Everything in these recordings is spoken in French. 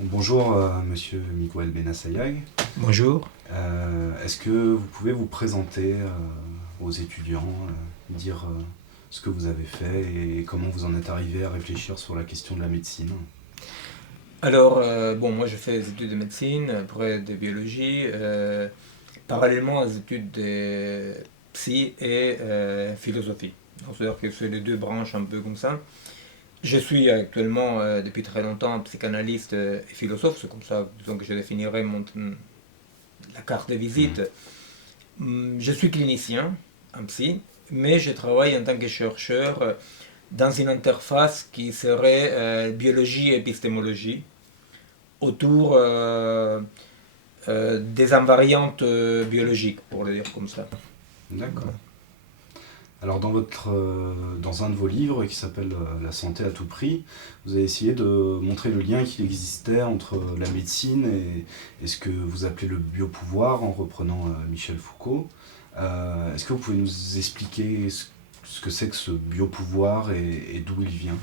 Bonjour, monsieur Miguel Benassayag. Bonjour. Est-ce que vous pouvez vous présenter aux étudiants, dire ce que vous avez fait et comment vous en êtes arrivé à réfléchir sur la question de la médecine? Alors, moi je fais des études de médecine, après de biologie, parallèlement aux études de psy et philosophie. Donc, c'est-à-dire que c'est les deux branches un peu comme ça. Je suis actuellement, depuis très longtemps, psychanalyste et philosophe, c'est comme ça, disons que je définirais la carte de Mhm. visite. Je suis clinicien en psy, mais je travaille en tant que chercheur dans une interface qui serait biologie et épistémologie autour des invariantes biologiques, pour le dire comme ça. D'accord. Alors dans un de vos livres qui s'appelle La santé à tout prix, vous avez essayé de montrer le lien qu'il existait entre la médecine et ce que vous appelez le biopouvoir en reprenant Michel Foucault. Est-ce que vous pouvez nous expliquer ce que c'est que ce biopouvoir et d'où il vient?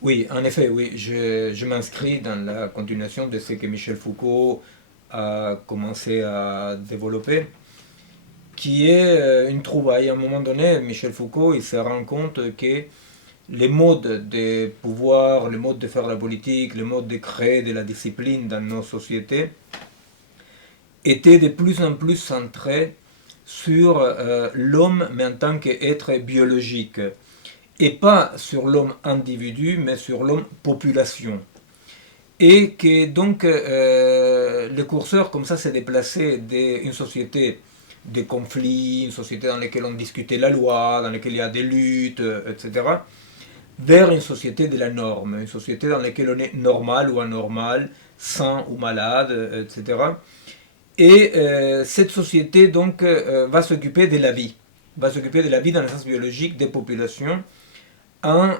Oui, en effet, oui, je m'inscris dans la continuation de ce que Michel Foucault a commencé à développer, qui est une trouvaille. À un moment donné, Michel Foucault, il se rend compte que les modes de pouvoir, les modes de faire la politique, les modes de créer de la discipline dans nos sociétés étaient de plus en plus centrés sur l'homme, mais en tant qu'être biologique. Et pas sur l'homme individu, mais sur l'homme population. Et que donc le curseur comme ça s'est déplacé d'une société de conflits, une société dans laquelle on discutait la loi, dans laquelle il y a des luttes, etc., vers une société de la norme, une société dans laquelle on est normal ou anormal, sain ou malade, etc. Et cette société donc va s'occuper de la vie, va s'occuper de la vie dans le sens biologique des populations en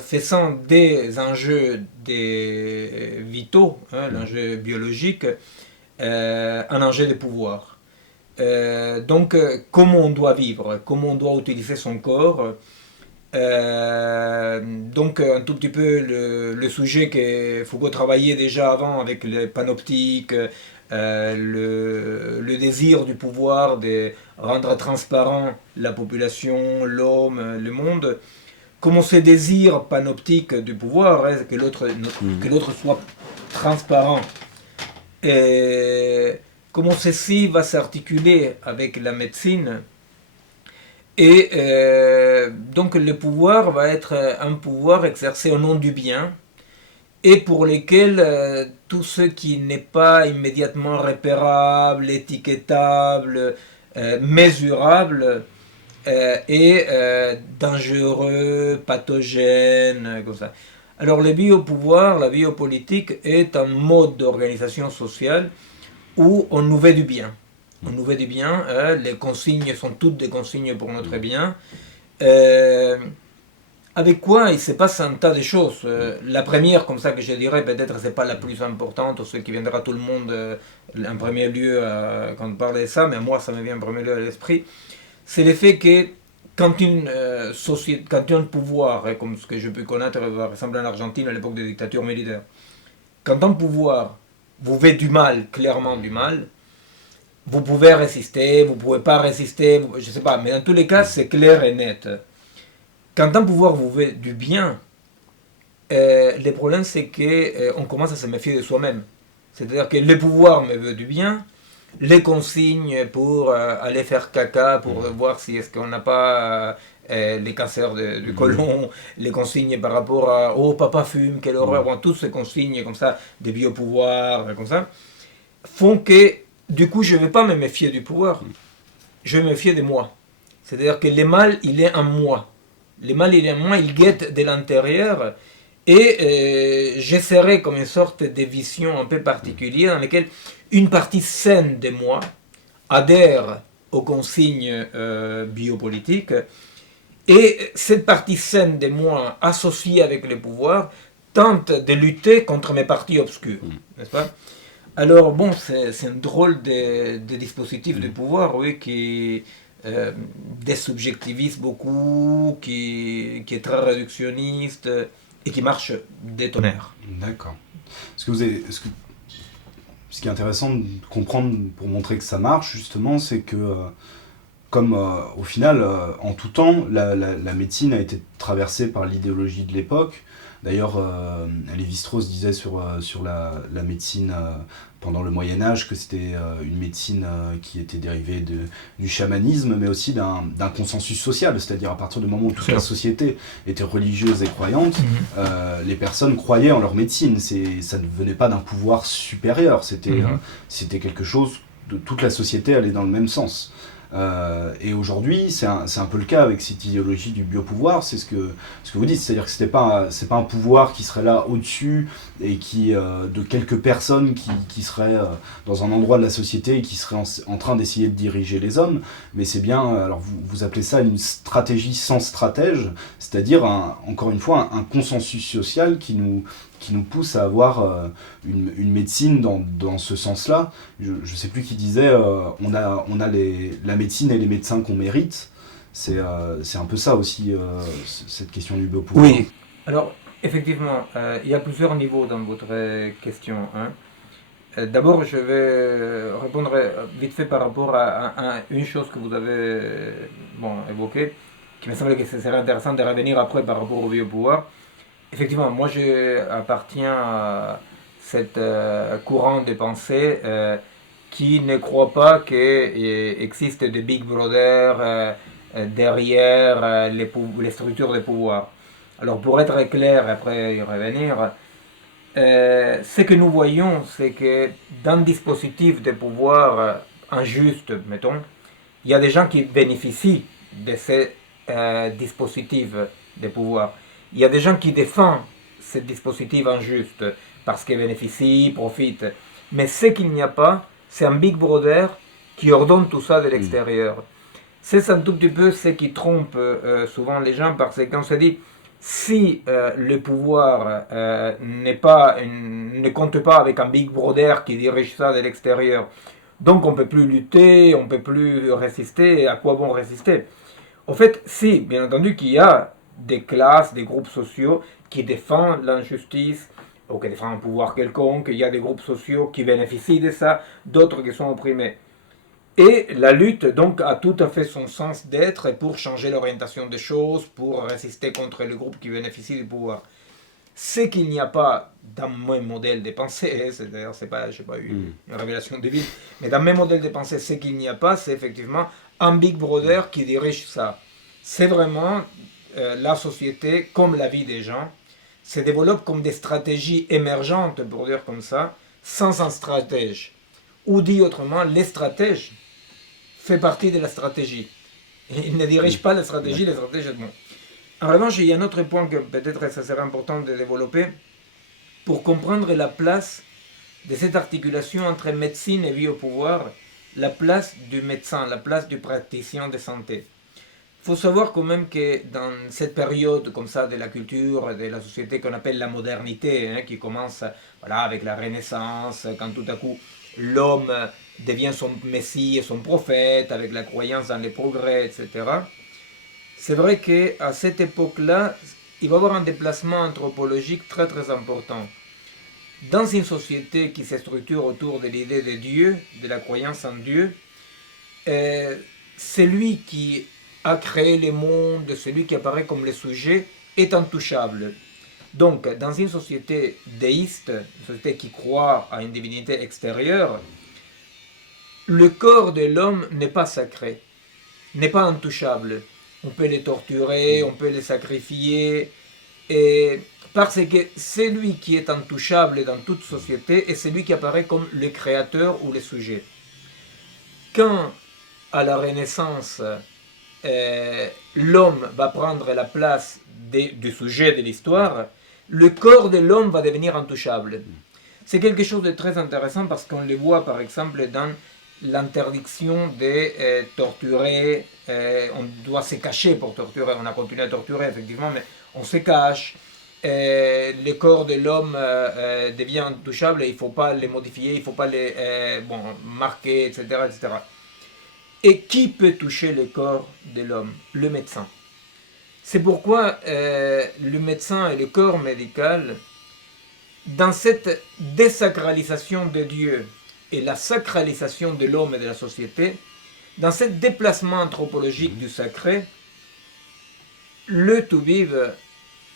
faisant des enjeux des vitaux, hein, l'enjeu biologique, un enjeu de pouvoir. Comment on doit vivre, comment on doit utiliser son corps. Un tout petit peu le sujet que Foucault travaillait déjà avant avec les panoptiques, le désir du pouvoir de rendre transparent la population, l'homme, le monde, comment ce désir panoptique du pouvoir, hein, que Mhm. l'autre soit transparent, et comment ceci va s'articuler avec la médecine. Et donc le pouvoir va être un pouvoir exercé au nom du bien et pour lesquels tout ce qui n'est pas immédiatement repérable, étiquetable, mesurable est dangereux, pathogène, comme ça. Alors le biopouvoir, la biopolitique est un mode d'organisation sociale où on nous veut du bien. On nous veut du bien, les consignes sont toutes des consignes pour notre bien. Euh, Avec quoi il se passe un tas de choses. La première, comme ça que je dirais, peut-être c'est pas la plus importante, ou ce qui viendra à tout le monde en premier lieu quand on parle de ça, mais moi ça me vient en premier lieu à l'esprit, c'est le fait que quand une société, quand il y a un pouvoir, hein, comme ce que je peux connaître par exemple en Argentine à l'époque des dictatures militaires, quand un pouvoir vous fait du mal, clairement du mal, vous pouvez résister, vous pouvez pas résister, je sais pas, mais dans tous les cas c'est clair et net. Quand un pouvoir vous veut du bien, le problème c'est que on commence à se méfier de soi-même. C'est-à-dire que le pouvoir me veut du bien, les consignes pour aller faire caca, pour voir si est-ce qu'on n'a pas les cancers du Mhm. côlon, les consignes par rapport à oh papa fume, quelle horreur, Mhm. bon, toutes ces consignes comme ça, des biopouvoirs, comme ça, font que du coup je ne vais pas me méfier du pouvoir, je vais me méfier de moi. C'est-à-dire que le mal il est en moi. Le mal il est en moi, il guette de l'intérieur et j'essaierai comme une sorte de vision un peu particulière dans laquelle une partie saine de moi adhère aux consignes biopolitiques et cette partie saine de moi associée avec le pouvoir tente de lutter contre mes parties obscures, n'est-ce pas? Alors bon, c'est un drôle de dispositif de Mhm. pouvoir, oui, qui désubjectivise beaucoup, qui est très réductionniste, et qui marche des tonnerres. D'accord. Ce qui est intéressant de comprendre pour montrer que ça marche, justement, c'est que, comme au final, en tout temps, la médecine a été traversée par l'idéologie de l'époque. D'ailleurs, Lévi-Strauss disait sur la médecine pendant le Moyen-Âge que c'était une médecine qui était dérivée du chamanisme, mais aussi d'un consensus social, c'est-à-dire à partir du moment où toute la société était religieuse et croyante, les personnes croyaient en leur médecine. Ça ne venait pas d'un pouvoir supérieur, c'était quelque chose de toute la société allait dans le même sens. Et aujourd'hui, c'est un peu le cas avec cette idéologie du biopouvoir, c'est ce que vous dites, c'est-à-dire que c'est pas un pouvoir qui serait là au-dessus et de quelques personnes qui seraient dans un endroit de la société et qui seraient en train d'essayer de diriger les hommes, mais c'est bien, alors vous appelez ça une stratégie sans stratège, c'est-à-dire encore une fois un consensus social qui nous pousse à avoir une médecine dans ce sens-là. Je ne sais plus qui disait on a la médecine et les médecins qu'on mérite. C'est un peu ça aussi, cette question du biopouvoir. Oui, alors effectivement, il y a plusieurs niveaux dans votre question. D'abord, je vais répondre vite fait par rapport à une chose que vous avez évoquée, qui me semble que ce serait intéressant de revenir après par rapport au biopouvoir. Effectivement, moi j'appartiens à cet courant de pensée qui ne croit pas qu'il existe des Big Brother derrière les structures de pouvoir. Alors pour être clair, après y revenir, ce que nous voyons, c'est que dans le dispositif de pouvoir injuste, mettons, il y a des gens qui bénéficient de ces dispositifs de pouvoir. Il y a des gens qui défendent ce dispositif injuste parce qu'ils bénéficient, profitent. Mais ce qu'il n'y a pas, c'est un Big Brother qui ordonne tout ça de l'extérieur. C'est un tout petit peu ce qui trompe souvent les gens parce qu'on se dit si le pouvoir ne compte pas avec un Big Brother qui dirige ça de l'extérieur, donc on ne peut plus lutter, on ne peut plus résister, à quoi bon résister? En fait, si, bien entendu qu'il y a des classes, des groupes sociaux qui défendent l'injustice ou qui défendent un pouvoir quelconque, il y a des groupes sociaux qui bénéficient de ça, d'autres qui sont opprimés. Et la lutte, donc, a tout à fait son sens d'être pour changer l'orientation des choses, pour résister contre le groupe qui bénéficie du pouvoir. Ce qu'il n'y a pas dans mon modèle de pensée, d'ailleurs, c'est pas, je n'ai pas eu une révélation divine, mais dans mes modèles de pensée, ce qu'il n'y a pas, c'est effectivement un Big Brother qui dirige ça. C'est vraiment la société, comme la vie des gens, se développe comme des stratégies émergentes, pour dire comme ça, sans un stratège. Ou dit autrement, les stratèges font partie de la stratégie. Ils ne dirigent pas la stratégie, les stratèges. Bon. En revanche, il y a un autre point que peut-être ça serait important de développer pour comprendre la place de cette articulation entre médecine et biopouvoir, la place du médecin, la place du praticien de santé. Il faut savoir quand même que dans cette période comme ça de la culture, de la société qu'on appelle la modernité, qui commence avec la Renaissance, quand tout à coup l'homme devient son messie et son prophète, avec la croyance dans les progrès, etc. C'est vrai qu'à cette époque-là, il va y avoir un déplacement anthropologique très très important. Dans une société qui se structure autour de l'idée de Dieu, de la croyance en Dieu, celui qui a créé le monde, celui qui apparaît comme le sujet, est intouchable. Donc, dans une société déiste, une société qui croit à une divinité extérieure, le corps de l'homme n'est pas sacré, n'est pas intouchable. On peut les torturer, on peut les sacrifier, parce que celui qui est intouchable dans toute société est celui qui apparaît comme le créateur ou le sujet. Quand, à la Renaissance, l'homme va prendre la place du sujet de l'histoire, le corps de l'homme va devenir intouchable. C'est quelque chose de très intéressant parce qu'on le voit par exemple dans l'interdiction de torturer, on doit se cacher pour torturer, on a continué à torturer effectivement, mais on se cache. Le corps de l'homme devient intouchable et il ne faut pas les modifier, il ne faut pas les marquer, etc., etc. Et qui peut toucher le corps de l'homme? Le médecin. C'est pourquoi le médecin et le corps médical, dans cette désacralisation de Dieu et la sacralisation de l'homme et de la société, dans ce déplacement anthropologique du sacré, le tout-vive,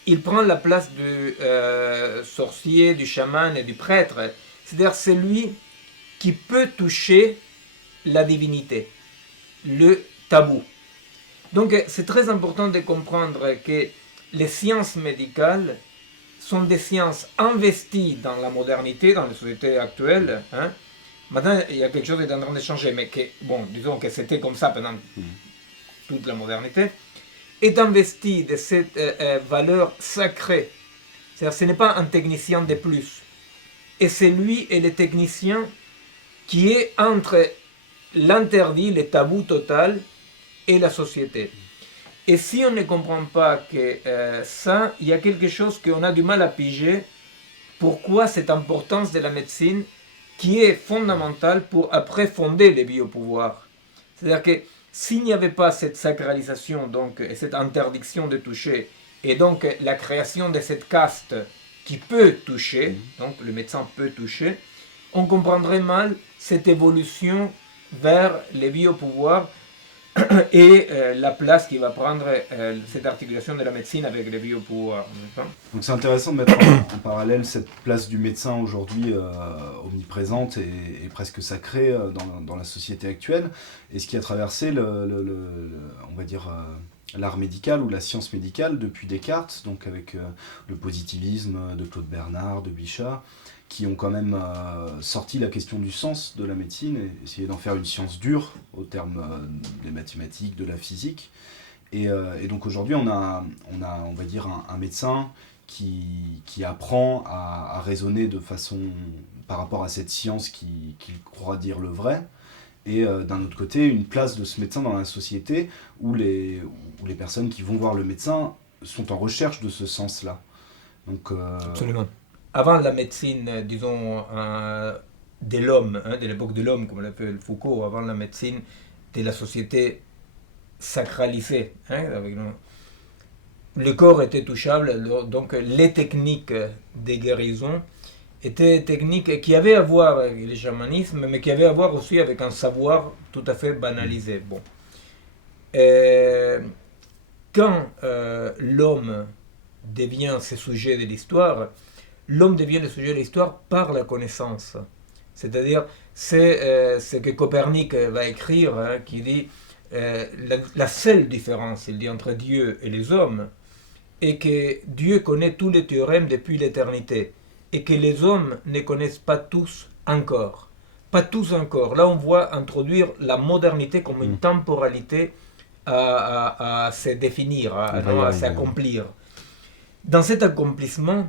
il prend la place du sorcier, du chaman et du prêtre. C'est-à-dire c'est lui qui peut toucher la divinité, le tabou. Donc c'est très important de comprendre que les sciences médicales sont des sciences investies dans la modernité, dans la société actuelle. Hein. Maintenant, il y a quelque chose qui est en train de changer, mais que, bon, disons que c'était comme ça pendant toute la modernité, est investi de cette valeur sacrée. C'est-à-dire ce n'est pas un technicien de plus. Et c'est lui et le technicien qui est entre l'interdit, le tabou total et la société. Et si on ne comprend pas que ça, il y a quelque chose qu'on a du mal à piger, pourquoi cette importance de la médecine qui est fondamentale pour après fonder les biopouvoirs. C'est-à-dire que s'il n'y avait pas cette sacralisation donc, et cette interdiction de toucher, et donc la création de cette caste qui peut toucher, donc le médecin peut toucher, on comprendrait mal cette évolution vers les biopouvoirs et la place qui va prendre cette articulation de la médecine avec les biopouvoirs. Donc c'est intéressant de mettre en parallèle cette place du médecin aujourd'hui omniprésente et presque sacrée dans la société actuelle, et ce qui a traversé on va dire l'art médical ou la science médicale depuis Descartes, donc avec le positivisme de Claude Bernard, de Bichat, qui ont quand même sorti la question du sens de la médecine et essayé d'en faire une science dure au terme des mathématiques, de la physique. Et donc aujourd'hui, on va dire, un médecin qui apprend à raisonner de façon par rapport à cette science qu'il croit dire le vrai. Et d'un autre côté, une place de ce médecin dans la société où les personnes qui vont voir le médecin sont en recherche de ce sens-là. Donc, Absolument. Avant la médecine, disons, de l'homme, de l'époque de l'homme, comme l'appelle Foucault, avant la médecine de la société sacralisée, avec le corps était touchable, donc les techniques de guérison étaient des techniques qui avaient à voir avec le chamanisme, mais qui avaient à voir aussi avec un savoir tout à fait banalisé. Bon. Quand l'homme devient ce sujet de l'histoire, l'homme devient le sujet de l'histoire par la connaissance. C'est-à-dire, c'est ce que Copernic va écrire, qui dit la seule différence, il dit, entre Dieu et les hommes, est que Dieu connaît tous les théorèmes depuis l'éternité, et que les hommes ne connaissent pas tous encore. Pas tous encore. Là, on voit introduire la modernité comme une temporalité à se définir, à s'accomplir. Dans cet accomplissement,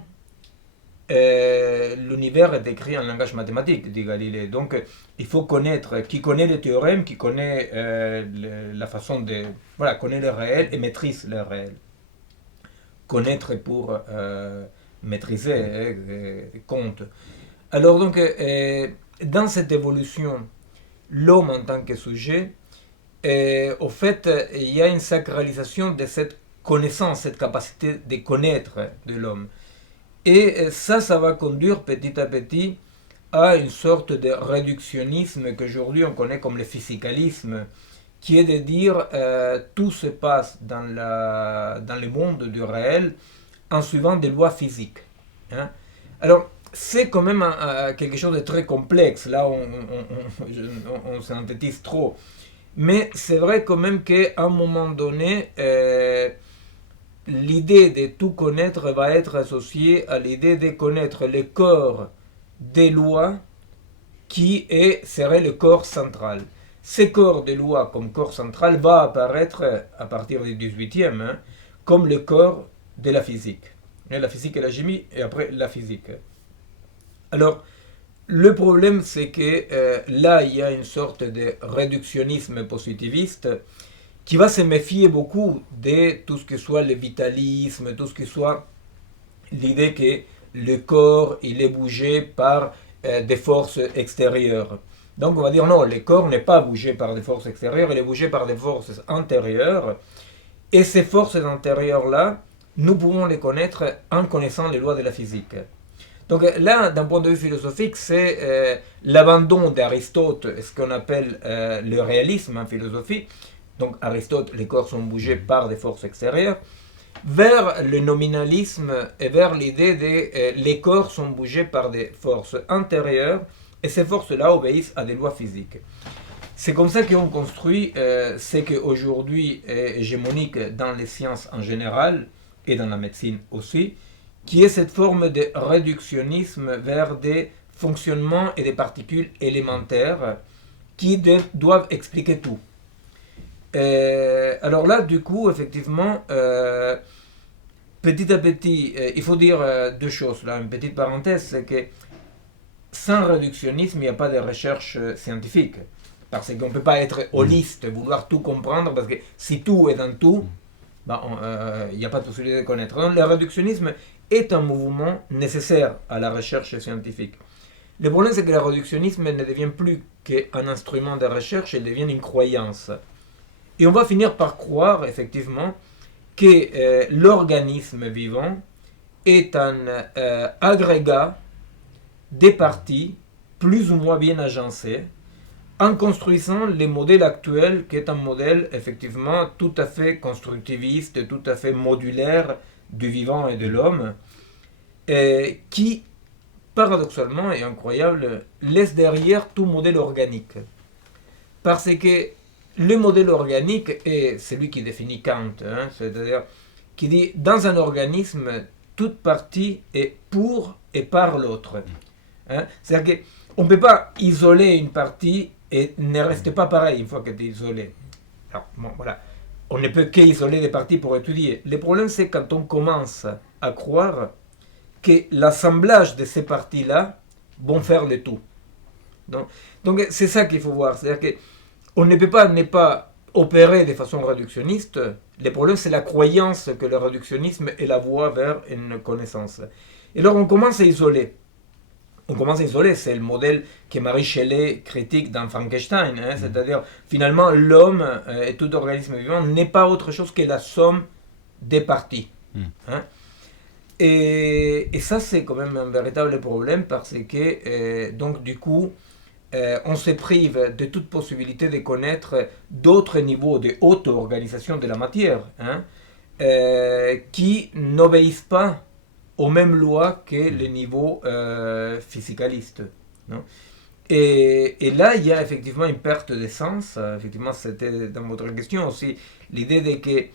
l'univers est écrit en langage mathématique, dit Galilée. Donc, il faut connaître, qui connaît les théorèmes, qui connaît la façon de... Voilà, connaît le réel et maîtrise le réel. Connaître pour maîtriser, compte. Alors, donc, dans cette évolution, l'homme en tant que sujet, au fait, il y a une sacralisation de cette connaissance, cette capacité de connaître de l'homme. Et ça va conduire petit à petit à une sorte de réductionnisme qu'aujourd'hui on connaît comme le physicalisme, qui est de dire tout se passe dans le monde du réel en suivant des lois physiques. Hein. Alors, c'est quand même quelque chose de très complexe, là on synthétise trop. Mais c'est vrai quand même qu'à un moment donné, l'idée de tout connaître va être associée à l'idée de connaître le corps des lois qui serait le corps central. Ce corps des lois comme corps central va apparaître à partir du 18e comme le corps de la physique. La physique et la chimie, et après la physique. Alors, le problème, c'est que là, il y a une sorte de réductionnisme positiviste qui va se méfier beaucoup de tout ce que soit le vitalisme, tout ce que soit l'idée que le corps, il est bougé par des forces extérieures. Donc on va dire non, le corps n'est pas bougé par des forces extérieures, il est bougé par des forces intérieures. Et ces forces intérieures-là, nous pouvons les connaître en connaissant les lois de la physique. Donc là, d'un point de vue philosophique, c'est l'abandon d'Aristote, ce qu'on appelle le réalisme en philosophie. Donc Aristote, les corps sont bougés par des forces extérieures, vers le nominalisme et vers l'idée que les corps sont bougés par des forces intérieures, et ces forces-là obéissent à des lois physiques. C'est comme ça qu'on construit ce qu'aujourd'hui est hégémonique dans les sciences en général, et dans la médecine aussi, qui est cette forme de réductionnisme vers des fonctionnements et des particules élémentaires qui doivent expliquer tout. Alors là, du coup, effectivement, petit à petit, il faut dire deux choses. Là, une petite parenthèse, c'est que sans réductionnisme, il n'y a pas de recherche scientifique. Parce qu'on ne peut pas être holiste, vouloir tout comprendre, parce que si tout est dans tout, il n'y a pas de possibilité de connaître. Donc, le réductionnisme est un mouvement nécessaire à la recherche scientifique. Le problème, c'est que le réductionnisme ne devient plus qu'un instrument de recherche, il devient une croyance. Et on va finir par croire, effectivement, que l'organisme vivant est un agrégat des parties plus ou moins bien agencées, en construisant le modèle actuel, qui est un modèle effectivement tout à fait constructiviste, tout à fait modulaire du vivant et de l'homme, qui, paradoxalement et incroyable, laisse derrière tout modèle organique. Parce que le modèle organique est celui qui définit Kant, c'est-à-dire qui dit dans un organisme, toute partie est pour et par l'autre. C'est-à-dire qu'on ne peut pas isoler une partie et ne reste pas pareil une fois qu'elle est isolée. Alors, voilà. On ne peut qu'isoler des parties pour étudier. Le problème, c'est quand on commence à croire que l'assemblage de ces parties-là vont faire le tout. Donc c'est ça qu'il faut voir. C'est-à-dire qu'on ne peut pas ne pas opérer de façon réductionniste. Le problème, c'est la croyance que le réductionnisme est la voie vers une connaissance. Et alors, on commence à isoler. C'est le modèle que Marie Shelley critique dans Frankenstein, c'est-à-dire finalement l'homme et tout organisme vivant n'est pas autre chose que la somme des parties. Et ça, c'est quand même un véritable problème parce que donc du coup on se prive de toute possibilité de connaître d'autres niveaux de haute organisation de la matière qui n'obéissent pas aux mêmes lois que les niveaux physicalistes. Non? Et là, il y a effectivement une perte de sens. Effectivement, c'était dans votre question aussi l'idée de que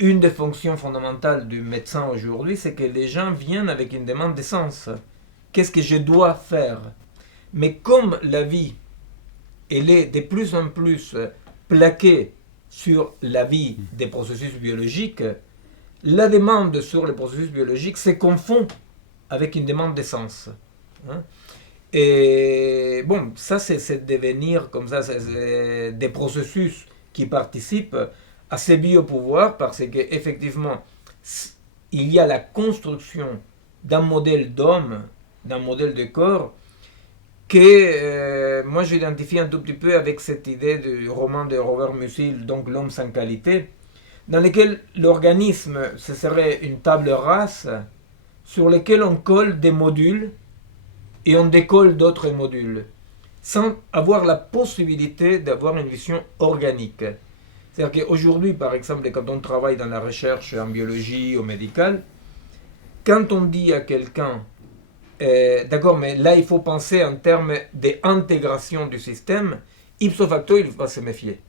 une des fonctions fondamentales du médecin aujourd'hui, c'est que les gens viennent avec une demande de sens. Qu'est-ce que je dois faire? Mais comme la vie, elle est de plus en plus plaquée sur la vie des processus biologiques, la demande sur les processus biologiques se confond avec une demande d'essence. Et bon, ça c'est devenir comme ça, c'est des processus qui participent à ces biopouvoirs parce qu'effectivement, il y a la construction d'un modèle d'homme, d'un modèle de corps, que moi j'identifie un tout petit peu avec cette idée du roman de Robert Musil, donc L'homme sans qualité, dans lequel l'organisme, ce serait une table rase sur laquelle on colle des modules et on décolle d'autres modules, sans avoir la possibilité d'avoir une vision organique. C'est-à-dire qu'aujourd'hui, par exemple, quand on travaille dans la recherche en biologie ou médicale, quand on dit à quelqu'un d'accord, mais là il faut penser en termes d'intégration du système, ipso facto il va se méfier.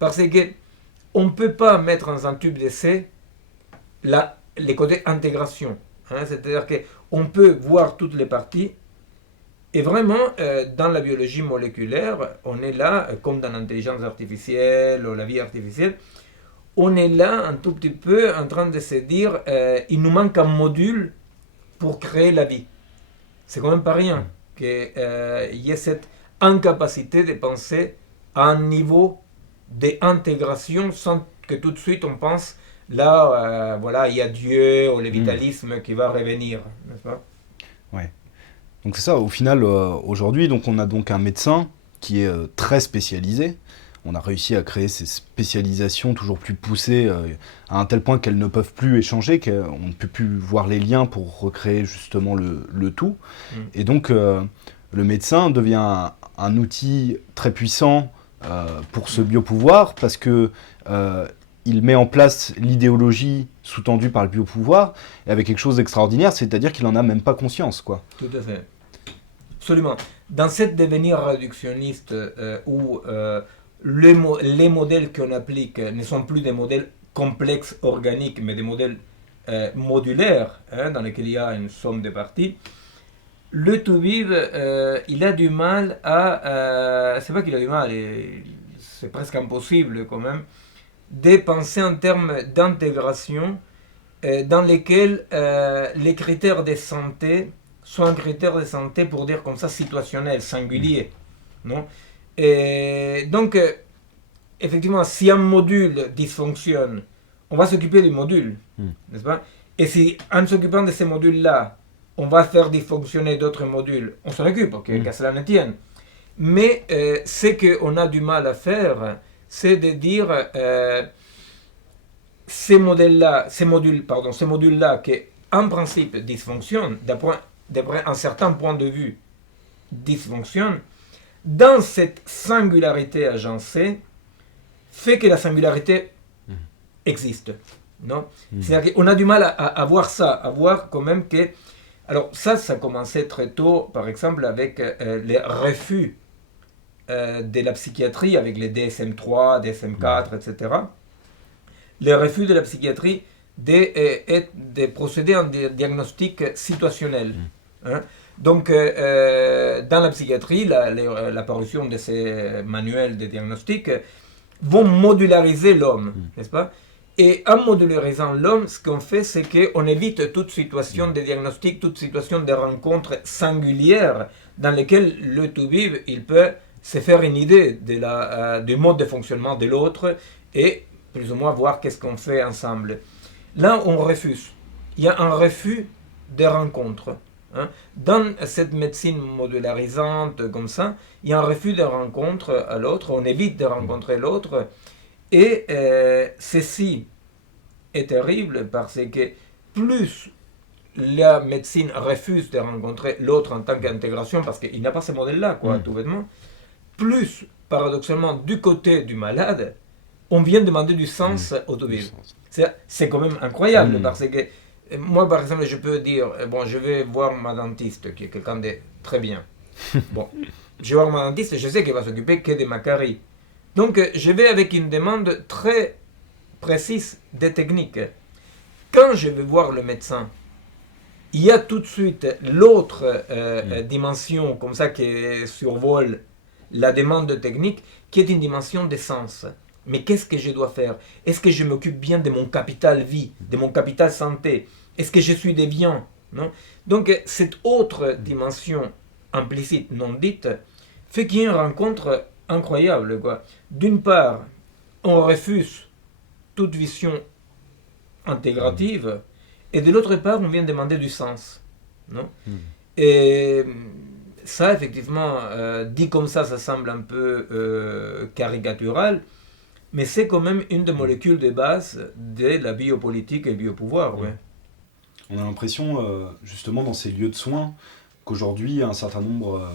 Parce que on ne peut pas mettre dans un tube d'essai les côtés intégration. C'est-à-dire qu'on peut voir toutes les parties. Et vraiment, dans la biologie moléculaire, on est là, comme dans l'intelligence artificielle ou la vie artificielle, on est là un tout petit peu en train de se dire il nous manque un module pour créer la vie. C'est quand même pas rien qu'il y ait cette incapacité de penser à un niveau d'intégration sans que tout de suite on pense là, voilà, il y a Dieu ou le vitalisme qui va revenir, n'est-ce pas? Ouais. Donc c'est ça, au final, aujourd'hui, donc on a donc un médecin qui est très spécialisé on a réussi à créer ces spécialisations toujours plus poussées à un tel point qu'elles ne peuvent plus échanger, qu'on ne peut plus voir les liens pour recréer justement le tout. Et donc le médecin devient un outil très puissant pour ce biopouvoir parce que il met en place l'idéologie sous-tendue par le biopouvoir et avec quelque chose d'extraordinaire, c'est-à-dire qu'il n'en a même pas conscience, quoi. Tout à fait. Absolument. Dans cet devenir réductionniste où les modèles qu'on applique ne sont plus des modèles complexes, organiques, mais des modèles modulaires, dans lesquels il y a une somme de parties, le Toubib, il a du mal à... c'est pas qu'il a du mal, c'est presque impossible quand même, de penser en termes d'intégration dans lesquels les critères de santé sont un critère de santé, pour dire comme ça, situationnel, singulier. Non? Et donc, effectivement, si un module dysfonctionne, on va s'occuper du module, n'est-ce pas? Et si, en s'occupant de ces modules-là, on va faire dysfonctionner d'autres modules, on s'en occupe, qu'à cela ne tienne. Mais ce qu'on a du mal à faire, c'est de dire ces modules-là qui en principe dysfonctionnent, d'après un certain point de vue, dysfonctionnent, dans cette singularité agencée, fait que la singularité existe. Non? C'est-à-dire qu'on a du mal à voir ça, à voir quand même que... Alors ça commençait très tôt, par exemple, avec les refus de la psychiatrie, avec les DSM-3, DSM-4, etc. Les refus de la psychiatrie de procéder à un diagnostic situationnel. Hein? Donc, dans la psychiatrie, l'apparition de ces manuels de diagnostic vont modulariser l'homme, n'est-ce pas? Et en modularisant l'homme, ce qu'on fait, c'est qu'on évite toute situation de diagnostic, toute situation de rencontre singulière dans lesquelles le Toubib, il peut se faire une idée du mode de fonctionnement de l'autre et plus ou moins voir qu'est-ce qu'on fait ensemble. Là, on refuse. Il y a un refus des rencontres. Hein. Dans cette médecine modularisante comme ça, il y a un refus de rencontre à l'autre, on évite de rencontrer l'autre. Et ceci est terrible parce que plus la médecine refuse de rencontrer l'autre en tant qu'intégration, parce qu'il n'a pas ce modèle-là, tout bêtement, plus, paradoxalement, du côté du malade, on vient demander du sens au Toubib. C'est quand même incroyable, parce que moi, par exemple, je peux dire, bon, je vais voir ma dentiste, qui est quelqu'un de très bien. Bon, je vais voir ma dentiste, je sais qu'elle va s'occuper que de ma carie. Donc, je vais avec une demande très précise des techniques. Quand je vais voir le médecin, il y a tout de suite l'autre dimension comme ça qui survole la demande technique, qui est une dimension de sens. Mais qu'est-ce que je dois faire? Est-ce que je m'occupe bien de mon capital vie, de mon capital santé? Est-ce que je suis déviant? Non? Donc, cette autre dimension implicite, non dite, fait qu'il y a une rencontre incroyable, quoi. D'une part, on refuse toute vision intégrative, et de l'autre part, on vient demander du sens. Non? Et ça, effectivement, dit comme ça semble un peu caricatural, mais c'est quand même une des molécules de base de la biopolitique et le biopouvoir. Ouais. On a l'impression, justement, dans ces lieux de soins, qu'aujourd'hui, un certain nombre...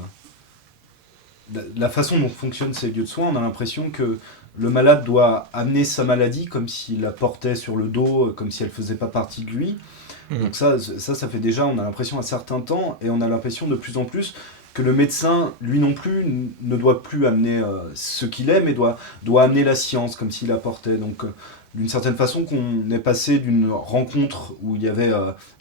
la façon dont fonctionnent ces lieux de soins, on a l'impression que le malade doit amener sa maladie comme s'il la portait sur le dos, comme si elle ne faisait pas partie de lui. Donc ça fait déjà, on a l'impression, un certain temps, et on a l'impression de plus en plus que le médecin, lui non plus, ne doit plus amener ce qu'il est, mais doit amener la science comme s'il la portait. Donc d'une certaine façon, qu'on est passé d'une rencontre où il y avait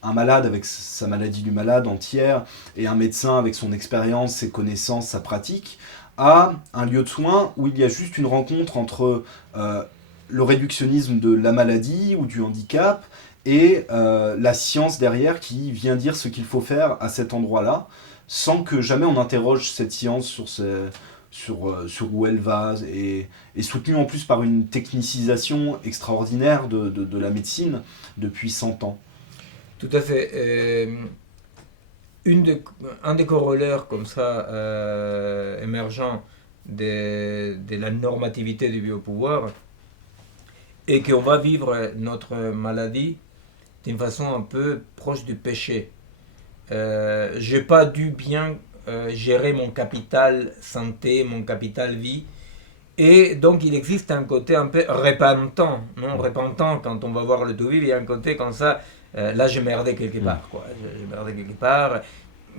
un malade avec sa maladie du malade entière, et un médecin avec son expérience, ses connaissances, sa pratique, à un lieu de soins où il y a juste une rencontre entre le réductionnisme de la maladie ou du handicap et la science derrière qui vient dire ce qu'il faut faire à cet endroit-là, sans que jamais on interroge cette science sur où elle va, et soutenue en plus par une technicisation extraordinaire de la médecine depuis 100 ans. Tout à fait. Un des corollaires comme ça émergents de la normativité du biopouvoir et qu'on va vivre notre maladie d'une façon un peu proche du péché. J'ai pas dû bien gérer mon capital santé, mon capital vie. Et donc il existe un côté un peu repentant, non repentant quand on va voir le tout-vivre, il y a un côté comme ça, là j'ai merdé quelque part, quoi. J'ai merdé quelque part.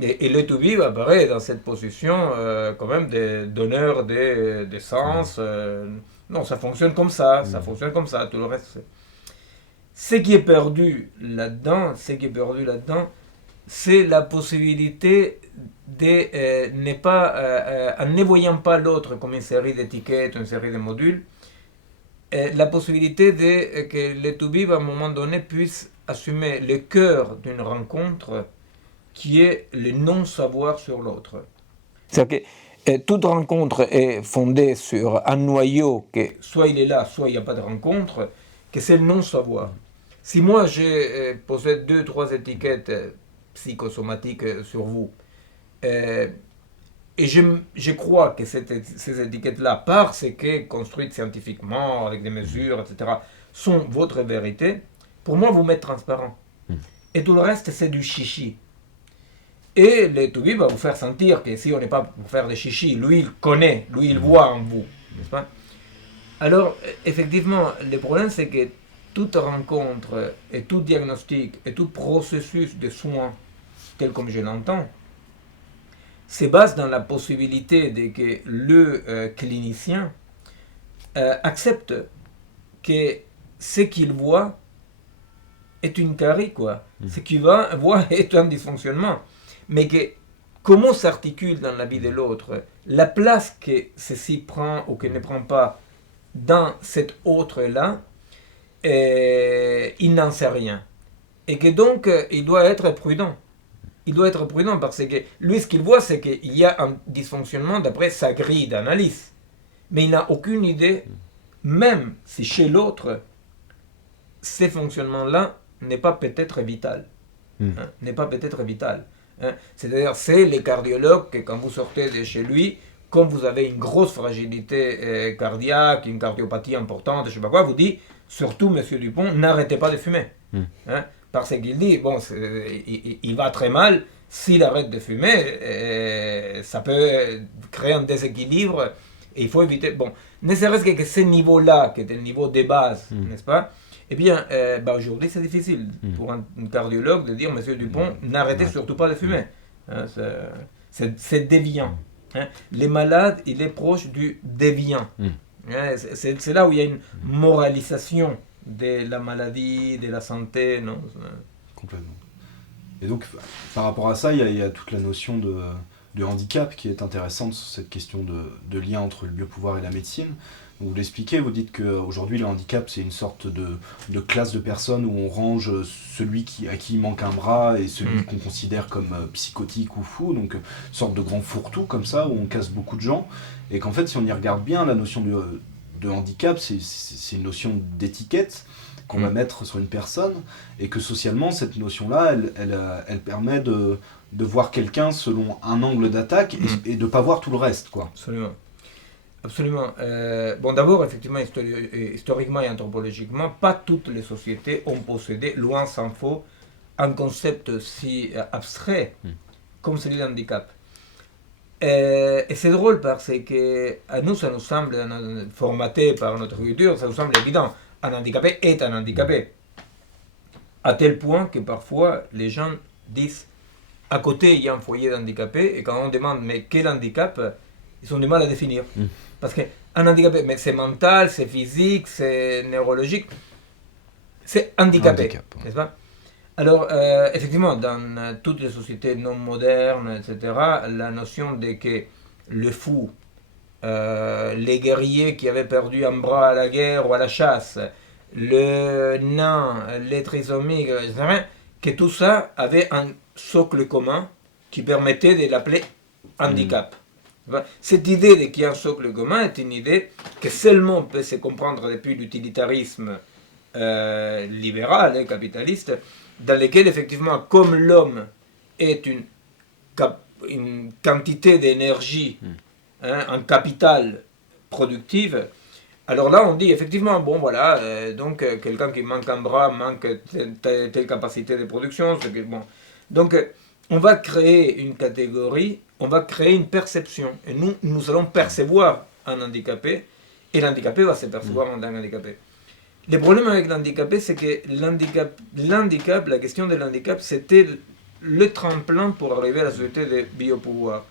Et le tout-vivre apparaît dans cette position quand même d'honneur des sens. Non, ça fonctionne comme ça fonctionne comme ça, tout le reste. Ce qui est perdu là-dedans, c'est la possibilité de ne pas, en ne voyant pas l'autre comme une série d'étiquettes, une série de modules, la possibilité de que le tout-vivre, à un moment donné, puisse assumer le cœur d'une rencontre qui est le non-savoir sur l'autre. C'est-à-dire que toute rencontre est fondée sur un noyau que soit il est là, soit il n'y a pas de rencontre, que c'est le non-savoir. Si moi j'ai posé 2-3 étiquettes psychosomatiques sur vous, et je crois que ces étiquettes-là, parce que construites scientifiquement, avec des mesures, etc., sont votre vérité, pour moi, vous m'êtes transparent. Et tout le reste, c'est du chichi. Et le tout-vivre va vous faire sentir que si on n'est pas pour faire des chichis, lui, il connaît, lui, il voit en vous. N'est-ce pas? Alors, effectivement, le problème, c'est que toute rencontre, et tout diagnostic, et tout processus de soins, tel comme je l'entends, se base dans la possibilité de que le clinicien accepte que ce qu'il voit est une carie, quoi. Ce qu'il voit est un dysfonctionnement. Mais que comment s'articule dans la vie de l'autre, la place que ceci prend ou qu'il ne prend pas dans cet autre-là, il n'en sait rien. Et que donc, il doit être prudent. Il doit être prudent parce que lui, ce qu'il voit, c'est qu'il y a un dysfonctionnement d'après sa grille d'analyse. Mais il n'a aucune idée, même si chez l'autre, ces fonctionnements-là n'est pas peut-être vital. N'est pas peut-être vital. C'est-à-dire, c'est les cardiologues que quand vous sortez de chez lui, comme vous avez une grosse fragilité cardiaque, une cardiopathie importante, je ne sais pas quoi, vous dit, surtout, monsieur Dupont, n'arrêtez pas de fumer. Parce qu'il dit, bon, il va très mal, s'il arrête de fumer, ça peut créer un déséquilibre, et il faut éviter, bon, ne serait-ce que ce niveau-là, qui est le niveau de base, n'est-ce pas? Eh bien, aujourd'hui, c'est difficile pour un cardiologue de dire, monsieur Dupont, n'arrêtez surtout pas de fumer. C'est déviant. Les malades, il est proche du déviant. C'est là où il y a une moralisation de la maladie, de la santé, non? Complètement. Et donc, par rapport à ça, il y a toute la notion de handicap qui est intéressante sur cette question de lien entre le biopouvoir et la médecine. Vous l'expliquez, vous dites qu'aujourd'hui le handicap c'est une sorte de classe de personnes où on range celui à qui il manque un bras et celui qu'on considère comme psychotique ou fou, donc une sorte de grand fourre-tout comme ça où on casse beaucoup de gens, et qu'en fait si on y regarde bien, la notion de handicap c'est une notion d'étiquette qu'on va mettre sur une personne, et que socialement cette notion-là elle permet de voir quelqu'un selon un angle d'attaque et de ne pas voir tout le reste, quoi. Absolument. Absolument. Bon, d'abord, effectivement, historiquement et anthropologiquement, pas toutes les sociétés ont possédé, loin s'en faut, un concept si abstrait comme celui de handicap. Et c'est drôle parce que à nous, ça nous semble, formaté par notre culture, ça nous semble évident. Un handicapé est un handicapé. À tel point que parfois, les gens disent, à côté, il y a un foyer d'handicapés, et quand on demande, mais quel handicap, ils ont du mal à définir. Parce qu'un handicapé, mais c'est mental, c'est physique, c'est neurologique, c'est handicapé, n'est-ce pas? Alors, effectivement, dans toutes les sociétés non modernes, etc., la notion de que le fou, les guerriers qui avaient perdu un bras à la guerre ou à la chasse, le nain, les trisomiques, etc., que tout ça avait un socle commun qui permettait de l'appeler handicap. Cette idée qu'il y a un socle commun est une idée que seulement peut se comprendre depuis l'utilitarisme libéral et capitaliste, dans lequel effectivement, comme l'homme est une quantité d'énergie un capital productif, alors là, on dit effectivement, bon voilà, quelqu'un qui manque un bras manque telle capacité de production. Bon. Donc, on va créer une catégorie, on va créer une perception. Et nous allons percevoir un handicapé, et l'handicapé va se percevoir en tant qu'handicapé. Le problème avec l'handicapé, c'est que l'handicap, la question de l'handicap, c'était le tremplin pour arriver à la société de biopouvoir.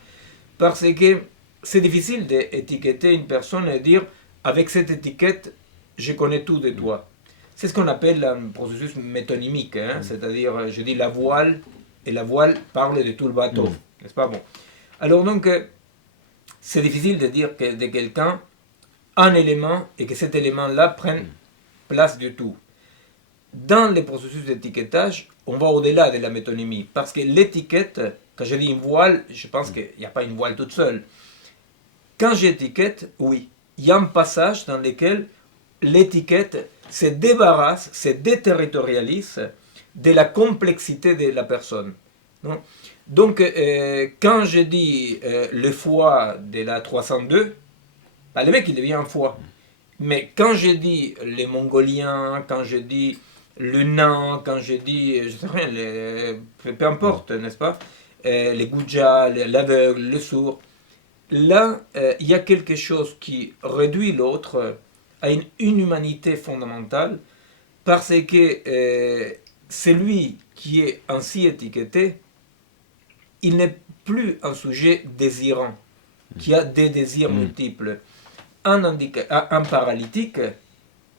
Parce que c'est difficile d'étiqueter une personne et dire, avec cette étiquette, je connais tout de toi. C'est ce qu'on appelle un processus métonymique, hein? C'est-à-dire, je dis la voile, et la voile parle de tout le bateau, n'est-ce pas? Bon. Alors donc, c'est difficile de dire que de quelqu'un un élément et que cet élément-là prenne place du tout. Dans les processus d'étiquetage, on va au-delà de la métonymie, parce que l'étiquette, quand je dis une voile, je pense qu'il n'y a pas une voile toute seule. Quand j'étiquette, oui, il y a un passage dans lequel l'étiquette se débarrasse, se déterritorialise de la complexité de la personne. Non? Donc, quand je dis le foie de la 302, bah, le mec il devient un foie. Mais quand je dis les Mongoliens, quand je dis le nain, quand je dis, je sais rien, peu importe, n'est-ce pas, les Goujas, l'aveugle, le sourd, là, il y a quelque chose qui réduit l'autre à une inhumanité fondamentale, parce que celui qui est ainsi étiqueté, il n'est plus un sujet désirant, qui a des désirs multiples. Un paralytique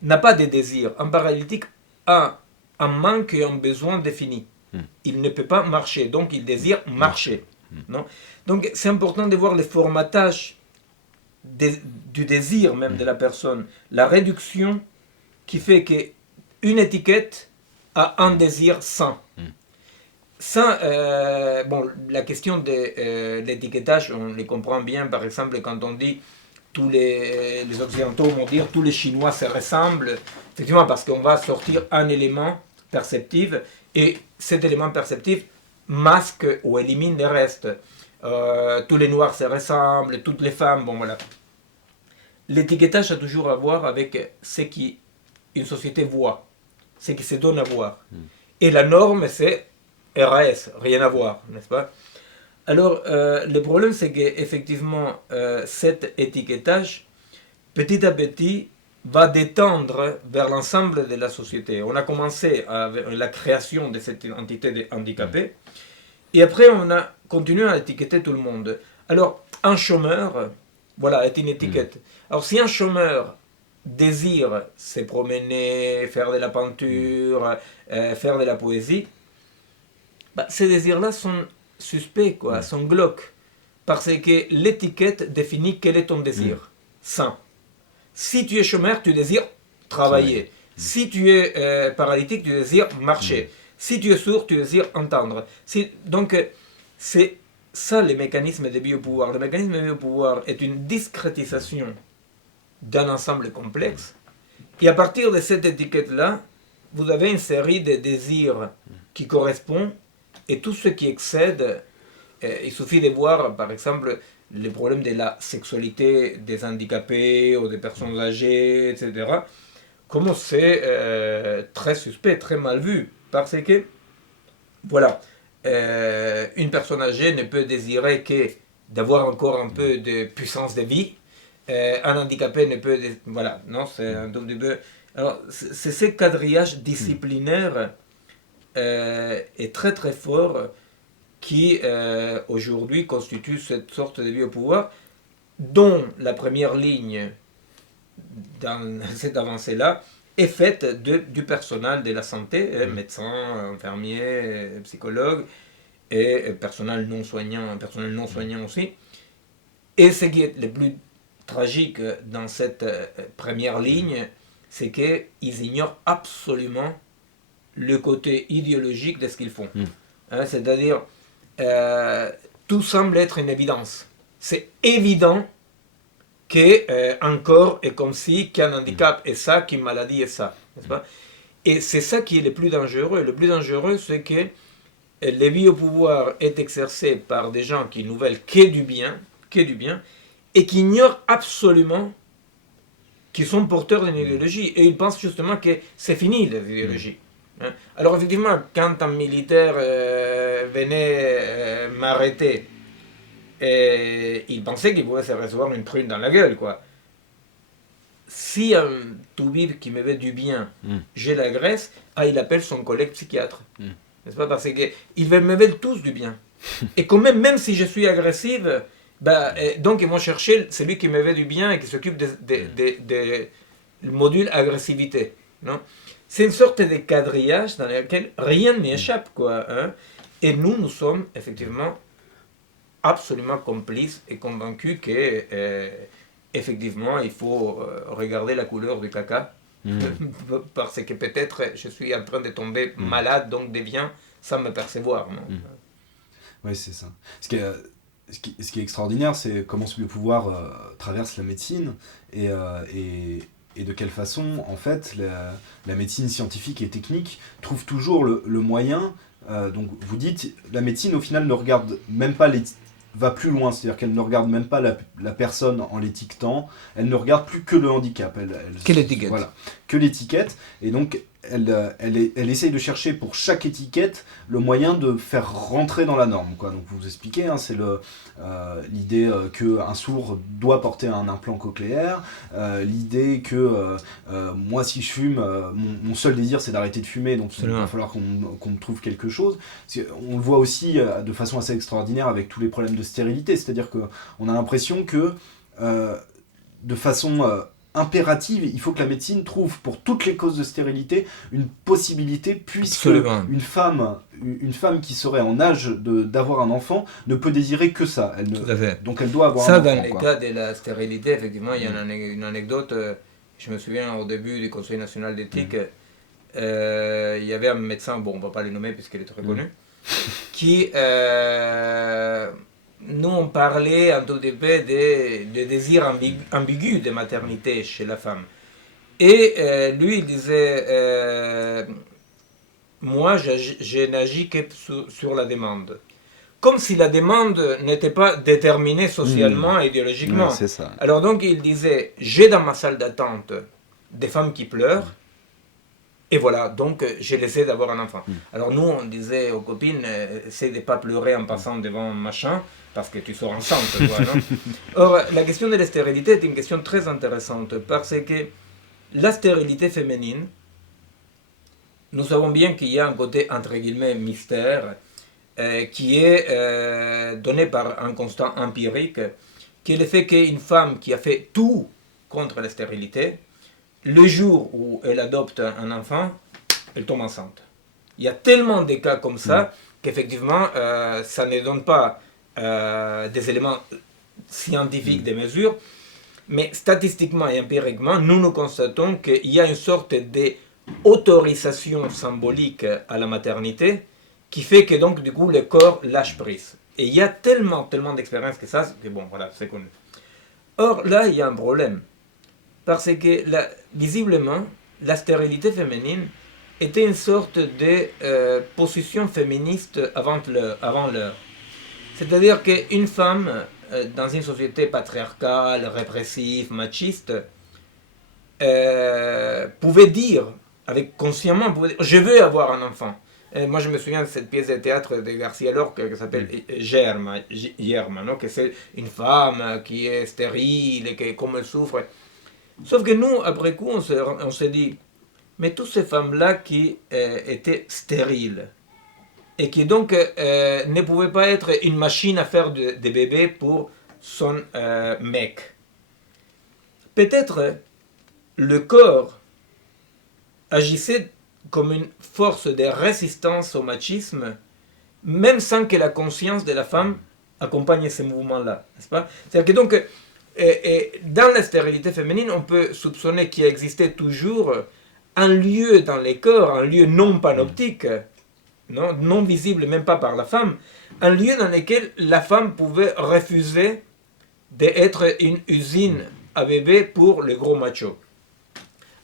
n'a pas de désirs. Un paralytique a un manque et un besoin défini. Il ne peut pas marcher, donc il désire marcher. Non? Donc c'est important de voir le formatage du désir même de la personne, la réduction qui fait qu'une étiquette a un désir sain. Ça, bon, la question de l'étiquetage, on les comprend bien, par exemple, quand on dit tous les Occidentaux vont dire tous les Chinois se ressemblent, effectivement, parce qu'on va sortir un élément perceptif, et cet élément perceptif masque ou élimine les restes. Tous les Noirs se ressemblent, toutes les femmes, bon voilà. L'étiquetage a toujours à voir avec ce qu'une société voit, ce qui se donne à voir. Et la norme, c'est RAS, rien à voir, n'est-ce pas? Alors, le problème, c'est qu'effectivement, cet étiquetage, petit à petit, va détendre vers l'ensemble de la société. On a commencé avec la création de cette entité de handicapés, et après, on a continué à étiqueter tout le monde. Alors, un chômeur, voilà, est une étiquette. Alors, si un chômeur désire se promener, faire de la peinture, faire de la poésie, bah, ces désirs-là sont suspects, quoi, sont glauques. Parce que l'étiquette définit quel est ton désir. Sain. Si tu es chômeur, tu désires travailler. Si tu es paralytique, tu désires marcher. Si tu es sourd, tu désires entendre. Donc, c'est ça les mécanismes de biopouvoir. Le mécanisme de biopouvoir est une discrétisation d'un ensemble complexe. Et à partir de cette étiquette-là, vous avez une série de désirs qui correspondent, et tout ce qui excède, il suffit de voir, par exemple, les problèmes de la sexualité des handicapés ou des personnes âgées, etc. Comment c'est très suspect, très mal vu. Parce que, voilà, une personne âgée ne peut désirer que d'avoir encore un peu de puissance de vie. Un handicapé ne peut... Voilà, non, c'est un tout petit peu... Alors, c'est ce quadrillage disciplinaire est très très fort qui aujourd'hui constitue cette sorte de biopouvoir dont la première ligne dans cette avancée-là est faite du personnel de la santé, médecins, infirmiers, psychologues et personnel non soignant aussi. Et ce qui est le plus tragique dans cette première ligne, c'est qu'ils ignorent absolument le côté idéologique de ce qu'ils font. Hein, c'est-à-dire, tout semble être une évidence. C'est évident qu'un corps est comme si, qu'un handicap est ça, qu'une maladie est ça. N'est-ce pas? Et c'est ça qui est le plus dangereux. Le plus dangereux, c'est que le biopouvoir est exercé par des gens qui ne veulent que du bien, et qui ignorent absolument qu'ils sont porteurs d'une idéologie. Et ils pensent justement que c'est fini, les idéologies. Hein. Alors effectivement, quand un militaire venait m'arrêter, et il pensait qu'il pouvait se recevoir une prune dans la gueule, quoi. Si un toubib qui me veut du bien, j'ai l'agresse, il appelle son collègue psychiatre. N'est-ce pas? Parce qu'ils me veulent tous du bien. Et quand même si je suis agressive, donc ils vont chercher celui qui me veut du bien et qui s'occupe du module agressivité. Non? C'est une sorte de quadrillage dans lequel rien n'échappe, quoi. Hein? Et nous sommes effectivement absolument complices et convaincus que effectivement il faut regarder la couleur du caca parce que peut-être je suis en train de tomber malade, donc deviens sans me percevoir. Oui, c'est ça. Ce qui est extraordinaire, c'est comment le pouvoir traverse la médecine et de quelle façon, en fait, la médecine scientifique et technique trouve toujours le moyen. Donc, vous dites, la médecine, au final, ne regarde même pas va plus loin, c'est-à-dire qu'elle ne regarde même pas la personne en l'étiquetant, elle ne regarde plus que le handicap. Que l'étiquette. Voilà, que l'étiquette. Et donc, elle essaye de chercher pour chaque étiquette le moyen de faire rentrer dans la norme, quoi. Donc vous expliquez, hein, c'est l'idée qu'un sourd doit porter un implant cochléaire, l'idée que moi si je fume, mon seul désir c'est d'arrêter de fumer, donc il va falloir qu'on me trouve quelque chose. On le voit aussi de façon assez extraordinaire avec tous les problèmes de stérilité, c'est-à-dire qu'on a l'impression que de façon impérative, il faut que la médecine trouve pour toutes les causes de stérilité une possibilité, puisque une femme qui serait en âge d'avoir un enfant ne peut désirer que ça. Donc elle doit avoir ça, un enfant. Ça, dans le cas de la stérilité, effectivement, il y a une anecdote. Je me souviens au début du Conseil national d'éthique, il y avait un médecin, bon, on ne va pas le nommer puisqu'il est très connu, qui... nous, on parlait un tout petit peu des désirs ambigus de maternité chez la femme. Et lui, il disait moi, je n'agis que sur la demande. Comme si la demande n'était pas déterminée socialement et idéologiquement. Ouais, c'est ça. Alors donc, il disait j'ai dans ma salle d'attente des femmes qui pleurent. Et voilà, donc j'ai laissé d'avoir un enfant. Alors nous, on disait aux copines, essaie de ne pas pleurer en passant devant un machin, parce que tu sors enceinte, toi, non? Or, la question de la stérilité est une question très intéressante, parce que la stérilité féminine, nous savons bien qu'il y a un côté, entre guillemets, mystère, qui est donné par un constat empirique, qui est le fait qu'une femme qui a fait tout contre la stérilité, le jour où elle adopte un enfant, elle tombe enceinte. Il y a tellement de cas comme ça qu'effectivement, ça ne donne pas des éléments scientifiques de mesure, mais statistiquement et empiriquement, nous constatons qu'il y a une sorte d'autorisation symbolique à la maternité qui fait que donc du coup le corps lâche prise. Et il y a tellement d'expériences que ça, que bon, voilà, c'est connu. Or là, il y a un problème. Parce que visiblement, la stérilité féminine était une sorte de position féministe avant l'heure. C'est-à-dire qu'une femme, dans une société patriarcale, répressive, machiste, pouvait dire, consciemment, je veux avoir un enfant. Moi, je me souviens de cette pièce de théâtre de Garcia Lorca qui s'appelle Germa, non? Que c'est une femme qui est stérile et qui, comme elle souffre. Sauf que nous, après coup, on se dit, mais toutes ces femmes-là qui étaient stériles et qui donc ne pouvaient pas être une machine à faire des bébés pour son mec. Peut-être le corps agissait comme une force de résistance au machisme, même sans que la conscience de la femme accompagne ces mouvements-là, n'est-ce pas? C'est-à-dire que donc, dans la stérilité féminine, on peut soupçonner qu'il existait toujours un lieu dans les corps, un lieu non panoptique, non visible même pas par la femme, un lieu dans lequel la femme pouvait refuser d'être une usine à bébé pour le gros macho.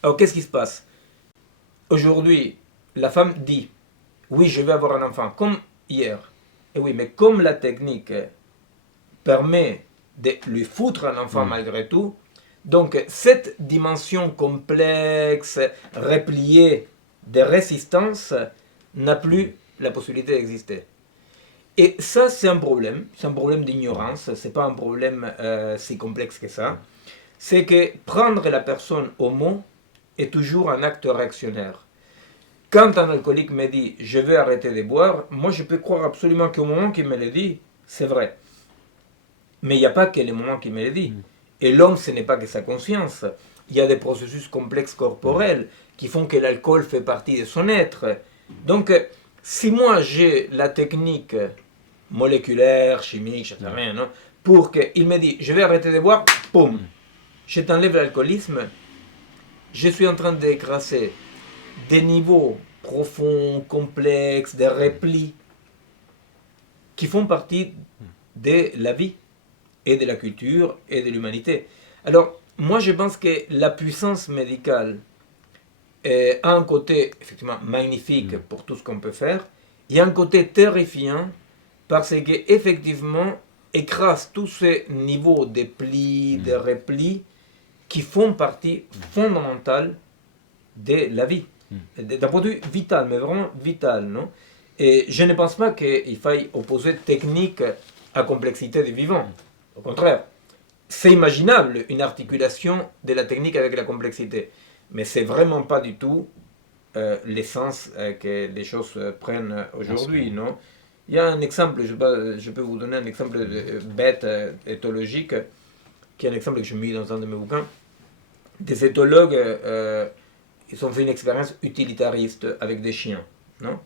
Alors qu'est-ce qui se passe? Aujourd'hui, la femme dit oui, je vais avoir un enfant, comme hier. Et oui, mais comme la technique permet de lui foutre un enfant malgré tout. Donc cette dimension complexe, repliée de résistance n'a plus la possibilité d'exister. Et ça, c'est un problème d'ignorance, c'est pas un problème si complexe que ça. C'est que prendre la personne au mot est toujours un acte réactionnaire. Quand un alcoolique me dit « je veux arrêter de boire », moi je peux croire absolument qu'au moment qu'il me le dit, c'est vrai. Mais il n'y a pas que le moment qu'il me le dit. Et l'homme, ce n'est pas que sa conscience. Il y a des processus complexes corporels qui font que l'alcool fait partie de son être. Donc, si moi j'ai la technique moléculaire, chimique, je ne sais rien, non, pour qu'il me dise « je vais arrêter de boire », boum, je t'enlève l'alcoolisme, je suis en train d'écraser des niveaux profonds, complexes, des replis qui font partie de la vie et de la culture et de l'humanité. Alors, moi je pense que la puissance médicale a un côté effectivement magnifique pour tout ce qu'on peut faire, et un côté terrifiant parce qu'effectivement écrase tous ces niveaux de plis, de replis qui font partie fondamentale de la vie, d'un point de vue vital, mais vraiment vital, non? Et je ne pense pas qu'il faille opposer technique à complexité du vivant. Au contraire, c'est imaginable une articulation de la technique avec la complexité, mais c'est vraiment pas du tout l'essence que les choses prennent aujourd'hui, non? Il y a un exemple, je peux vous donner un exemple bête, éthologique, qui est un exemple que je mis dans un de mes bouquins. Des éthologues, ils ont fait une expérience utilitariste avec des chiens, non?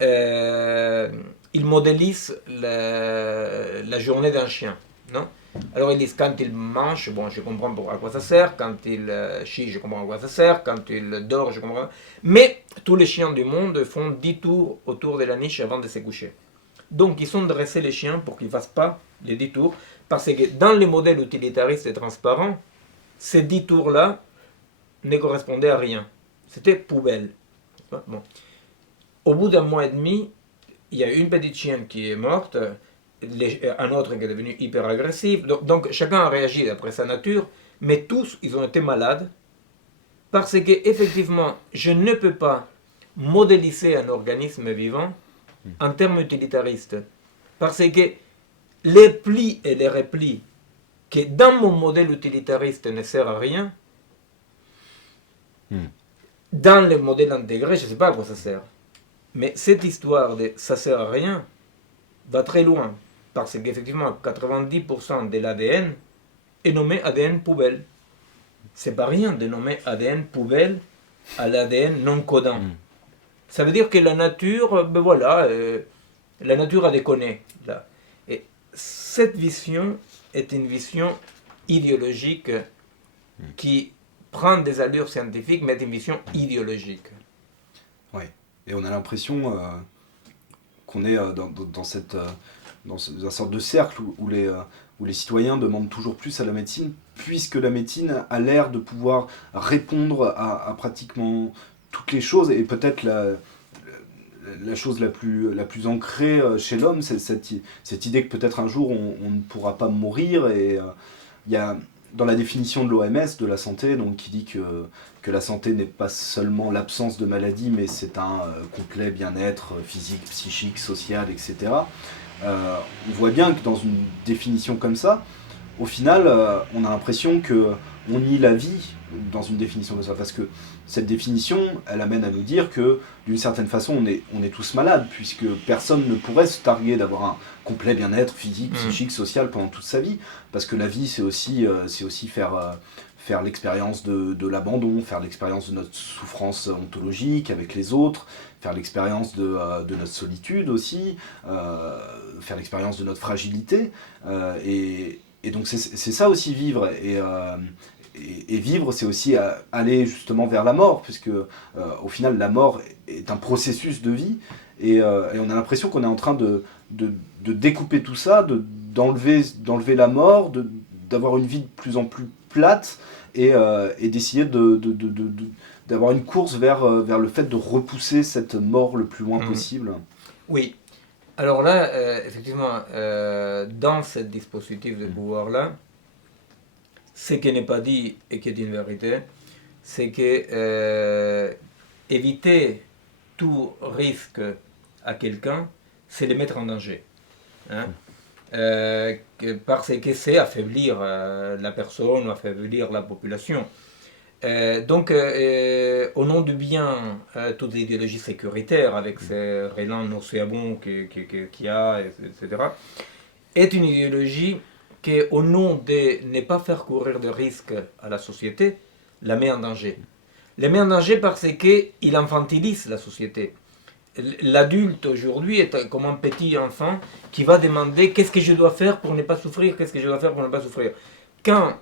Ils modélisent la journée d'un chien, non? Alors ils disent quand il mange, bon je comprends à quoi ça sert, quand il chie je comprends à quoi ça sert, quand il dort je comprends. Mais tous les chiens du monde font 10 tours autour de la niche avant de se coucher. Donc ils ont dressé les chiens pour qu'ils ne fassent pas les 10 tours, parce que dans les modèles utilitaristes et transparents, ces 10 tours-là ne correspondaient à rien. C'était poubelle. Bon. Au bout d'un mois et demi, il y a une petite chienne qui est morte, un autre qui est devenu hyper agressif. Donc chacun a réagi d'après sa nature, mais tous, ils ont été malades, parce qu'effectivement, je ne peux pas modéliser un organisme vivant en termes utilitaristes. Parce que les plis et les replis qui, dans mon modèle utilitariste, ne servent à rien, dans le modèle intégré, je ne sais pas à quoi ça sert. Mais cette histoire de ça sert à rien va très loin. Parce qu'effectivement, 90% de l'ADN est nommé ADN poubelle. C'est pas rien de nommer ADN poubelle à l'ADN non codant. Ça veut dire que la nature, ben voilà, la nature a déconné. Là. Et cette vision est une vision idéologique qui prend des allures scientifiques, mais est une vision idéologique. Oui, et on a l'impression qu'on est dans cette sorte de cercle où les citoyens demandent toujours plus à la médecine, puisque la médecine a l'air de pouvoir répondre à pratiquement toutes les choses, et peut-être la chose la plus ancrée chez l'homme, c'est cette idée que peut-être un jour on ne pourra pas mourir, et il y a dans la définition de l'OMS de la santé, donc, qui dit que la santé n'est pas seulement l'absence de maladie, mais c'est un complet bien-être physique, psychique, social, etc. On voit bien que dans une définition comme ça, au final, on a l'impression qu'on nie la vie dans une définition comme ça, parce que cette définition, elle amène à nous dire que, d'une certaine façon, on est tous malades, puisque personne ne pourrait se targuer d'avoir un complet bien-être physique, psychique, social pendant toute sa vie, parce que la vie, c'est aussi faire l'expérience de l'abandon, faire l'expérience de notre souffrance ontologique avec les autres, faire l'expérience de notre solitude aussi, faire l'expérience de notre fragilité, et donc c'est ça aussi vivre, et vivre, c'est aussi aller justement vers la mort, puisque au final la mort est un processus de vie, et on a l'impression qu'on est en train de découper tout ça, d'enlever la mort, d'avoir une vie de plus en plus plate, et d'essayer d'avoir une course vers le fait de repousser cette mort le plus loin possible. Oui, Alors là, effectivement, dans ce dispositif de pouvoir-là, ce qui n'est pas dit et qui est une vérité, c'est que éviter tout risque à quelqu'un, c'est le mettre en danger. Hein. Parce que c'est affaiblir la personne ou affaiblir la population. Donc, au nom du bien, toute l'idéologie sécuritaire, avec ces relents nauséabonds qu'il y a, etc., est une idéologie qui, au nom de ne pas faire courir de risques à la société, la met en danger. La met en danger parce qu'il infantilise la société. L'adulte aujourd'hui est comme un petit enfant qui va demander qu'est-ce que je dois faire pour ne pas souffrir, qu'est-ce que je dois faire pour ne pas souffrir. Quand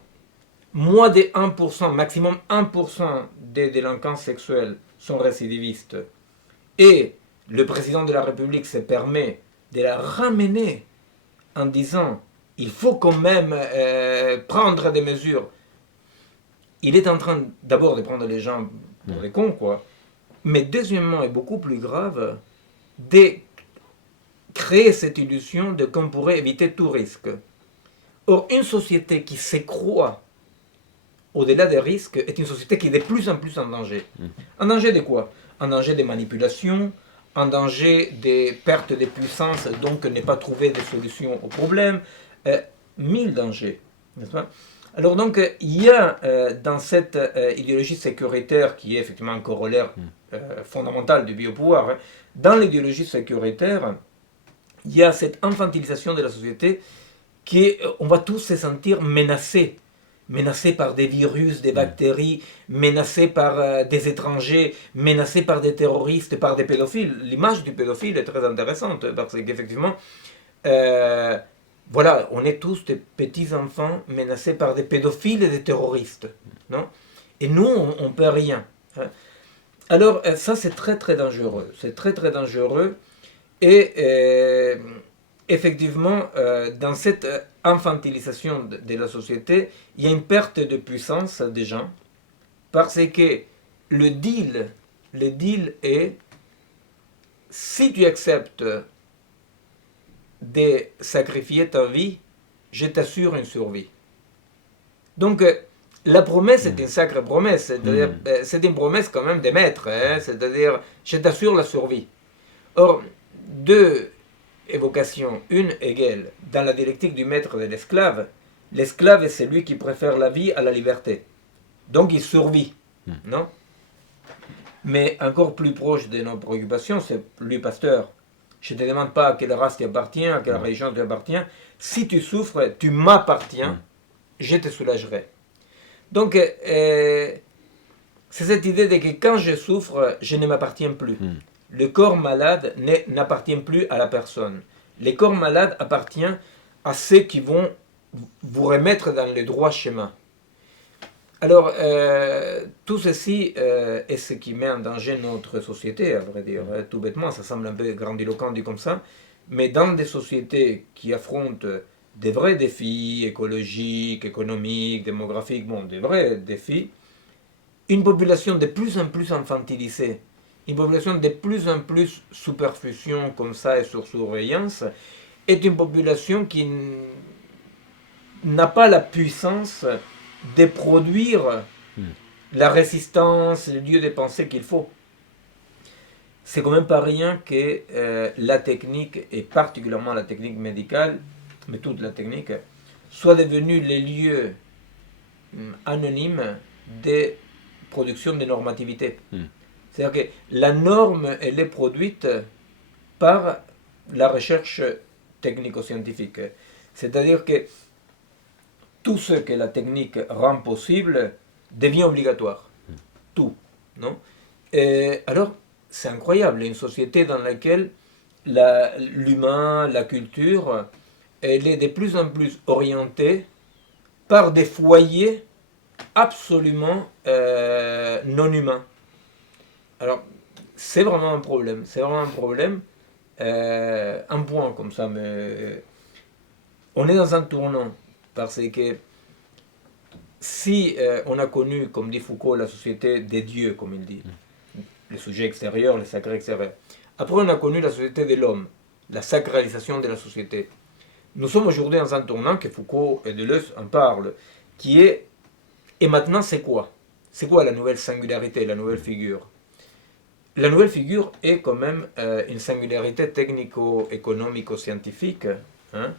moins de 1%, maximum 1% des délinquants sexuels sont récidivistes et le président de la République se permet de la ramener en disant il faut quand même prendre des mesures, il est en train d'abord de prendre les gens pour des cons, quoi. Mais deuxièmement, et beaucoup plus grave, de créer cette illusion de qu'on pourrait éviter tout risque. Or, une société qui s'écroît au-delà des risques est une société qui est de plus en plus en danger. En danger de quoi? En danger des manipulations, en danger des pertes de puissance, donc ne pas trouver de solutions aux problèmes, mille dangers, n'est-ce pas? Alors donc, il y a dans cette idéologie sécuritaire, qui est effectivement un corollaire fondamental du biopouvoir, hein, dans l'idéologie sécuritaire, il y a cette infantilisation de la société qui, on va tous se sentir menacés. Menacés par des virus, des bactéries, menacés par des étrangers, menacés par des terroristes, par des pédophiles. L'image du pédophile est très intéressante parce qu'effectivement, voilà, on est tous des petits enfants menacés par des pédophiles et des terroristes, non? Et nous, on ne peut rien. Hein. Alors, ça, c'est très très dangereux. C'est très très dangereux. Et effectivement, dans cette infantilisation de la société, il y a une perte de puissance des gens parce que le deal est si tu acceptes de sacrifier ta vie, je t'assure une survie. Donc, la promesse est une sacrée promesse, c'est-à-dire, c'est une promesse quand même des maîtres, hein, c'est-à-dire, je t'assure la survie. Or, deux évocations, une égale, dans la dialectique du maître et de l'esclave, l'esclave est celui qui préfère la vie à la liberté. Donc, il survit, non? Mais encore plus proche de nos préoccupations, c'est lui, Pasteur. Je ne te demande pas à quelle race tu appartiens, à quelle religion tu appartiens. Si tu souffres, tu m'appartiens, je te soulagerai. Donc, c'est cette idée de que quand je souffre, je ne m'appartiens plus. Le corps malade n'appartient plus à la personne. Le corps malade appartient à ceux qui vont vous remettre dans le droit chemin. Alors, tout ceci est ce qui met en danger notre société, à vrai dire. Tout bêtement, ça semble un peu grandiloquent dit comme ça, mais dans des sociétés qui affrontent des vrais défis écologiques, économiques, démographiques, bon, des vrais défis, une population de plus en plus infantilisée, une population de plus en plus sous perfusion comme ça et sur surveillance, est une population qui n'a pas la puissance de produire la résistance, le lieu de pensée qu'il faut. C'est quand même pas rien que la technique, et particulièrement la technique médicale, mais toute la technique, soit devenue les lieux anonymes de production de normativité. C'est-à-dire que la norme, elle est produite par la recherche technico-scientifique. C'est-à-dire que tout ce que la technique rend possible devient obligatoire. Tout. Non? Et alors, c'est incroyable, une société dans laquelle l'humain, la culture, elle est de plus en plus orientée par des foyers absolument non humains. Alors, c'est vraiment un problème. C'est vraiment un problème. Un point comme ça, mais on est dans un tournant. Parce que si on a connu, comme dit Foucault, la société des dieux, comme il dit, les sujets extérieurs, les sacrés extérieurs, après on a connu la société de l'homme. la sacralisation de la société. Nous sommes aujourd'hui dans un tournant que Foucault et Deleuze en parlent, qui est et maintenant c'est quoi? C'est quoi la nouvelle singularité, la nouvelle figure? La nouvelle figure est quand même une singularité technico-économico-scientifique, hein,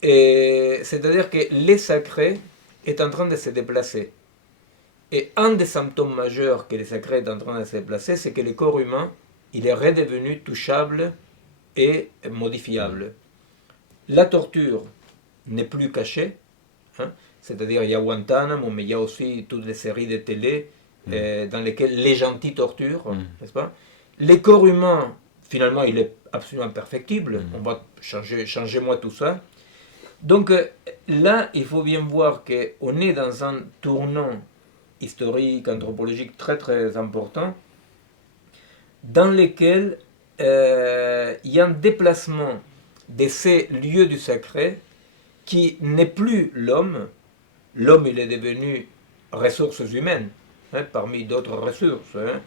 et c'est-à-dire que le sacré est en train de se déplacer. Et un des symptômes majeurs que le sacré est en train de se déplacer, c'est que le corps humain, il est redevenu touchable et modifiable. La torture n'est plus cachée, hein, c'est-à-dire il y a Guantanamo, mais il y a aussi toutes les séries de télé dans lesquelles les gentils torturent, n'est-ce pas? Le corps humain, finalement, il est absolument perfectible, on va changer moi tout ça. Donc là, il faut bien voir qu'on est dans un tournant historique, anthropologique très très important, dans lequel il y a un déplacement de ces lieux du sacré qui n'est plus l'homme. L'homme, il est devenu ressources humaines, hein, parmi d'autres ressources. Hein,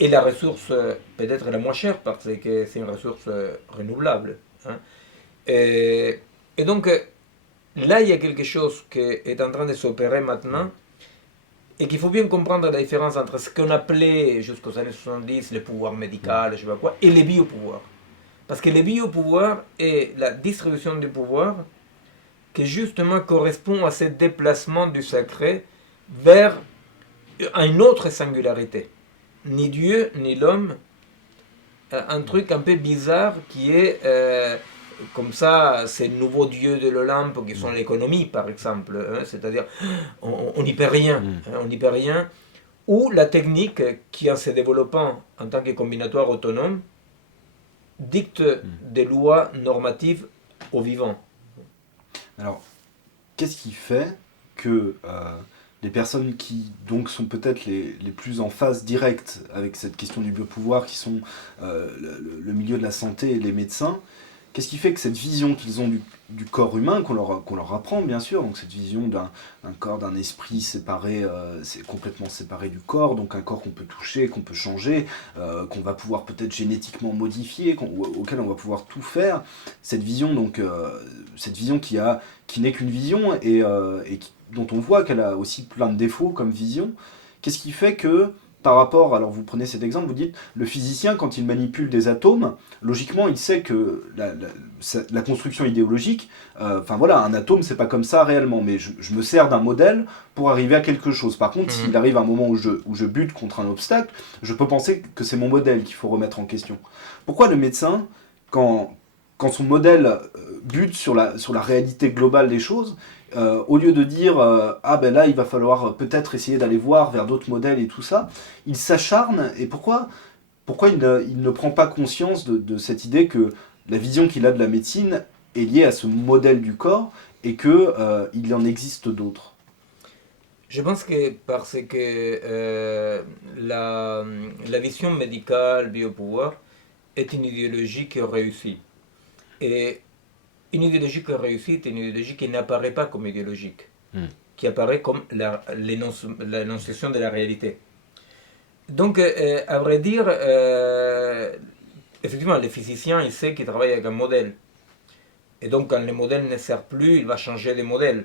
et la ressource peut-être la moins chère parce que c'est une ressource renouvelable. Hein. Et donc, là, il y a quelque chose qui est en train de s'opérer maintenant et qu'il faut bien comprendre la différence entre ce qu'on appelait jusqu'aux années 70 le pouvoir médical, je sais pas quoi, et les biopouvoirs. Parce que les biopouvoirs est la distribution du pouvoir qui justement correspond à ce déplacement du sacré vers une autre singularité. Ni Dieu, ni l'homme, un truc un peu bizarre qui est comme ça, ces nouveaux dieux de l'Olympe qui sont l'économie par exemple, hein, c'est-à-dire on n'y peut rien, hein, on n'y peut rien, ou la technique qui en se développant en tant que combinatoire autonome dicte des lois normatives aux vivants. Alors, qu'est-ce qui fait que les personnes qui donc sont peut-être les plus en phase directe avec cette question du biopouvoir, qui sont le milieu de la santé et les médecins, qu'est-ce qui fait que cette vision qu'ils ont du corps humain, qu'on leur apprend bien sûr, donc cette vision d'un corps, d'un esprit séparé, c'est complètement séparé du corps, donc un corps qu'on peut toucher, qu'on peut changer, qu'on va pouvoir peut-être génétiquement modifier, auquel on va pouvoir tout faire, cette vision donc cette vision qui n'est qu'une vision dont on voit qu'elle a aussi plein de défauts comme vision, qu'est-ce qui fait que par rapport, alors vous prenez cet exemple, vous dites, le physicien, quand il manipule des atomes, logiquement, il sait que la construction idéologique, enfin voilà, un atome, c'est pas comme ça réellement, mais je me sers d'un modèle pour arriver à quelque chose. Par contre, s'il arrive un moment où je bute contre un obstacle, je peux penser que c'est mon modèle qu'il faut remettre en question. Pourquoi le médecin, quand son modèle bute sur la réalité globale des choses, au lieu de dire ah ben là il va falloir peut-être essayer d'aller voir vers d'autres modèles et tout ça, il s'acharne, et pourquoi il ne prend pas conscience de cette idée que la vision qu'il a de la médecine est liée à ce modèle du corps et qu'il en existe d'autres? Je pense que parce que la vision médicale biopouvoir est une idéologie qui réussit. Et une idéologie qui réussit est une idéologie qui n'apparaît pas comme idéologique, qui apparaît comme l'énonciation de la réalité. Donc, à vrai dire, effectivement, le physicien, il sait qu'il travaille avec un modèle. Et donc, quand le modèle ne sert plus, il va changer de modèle.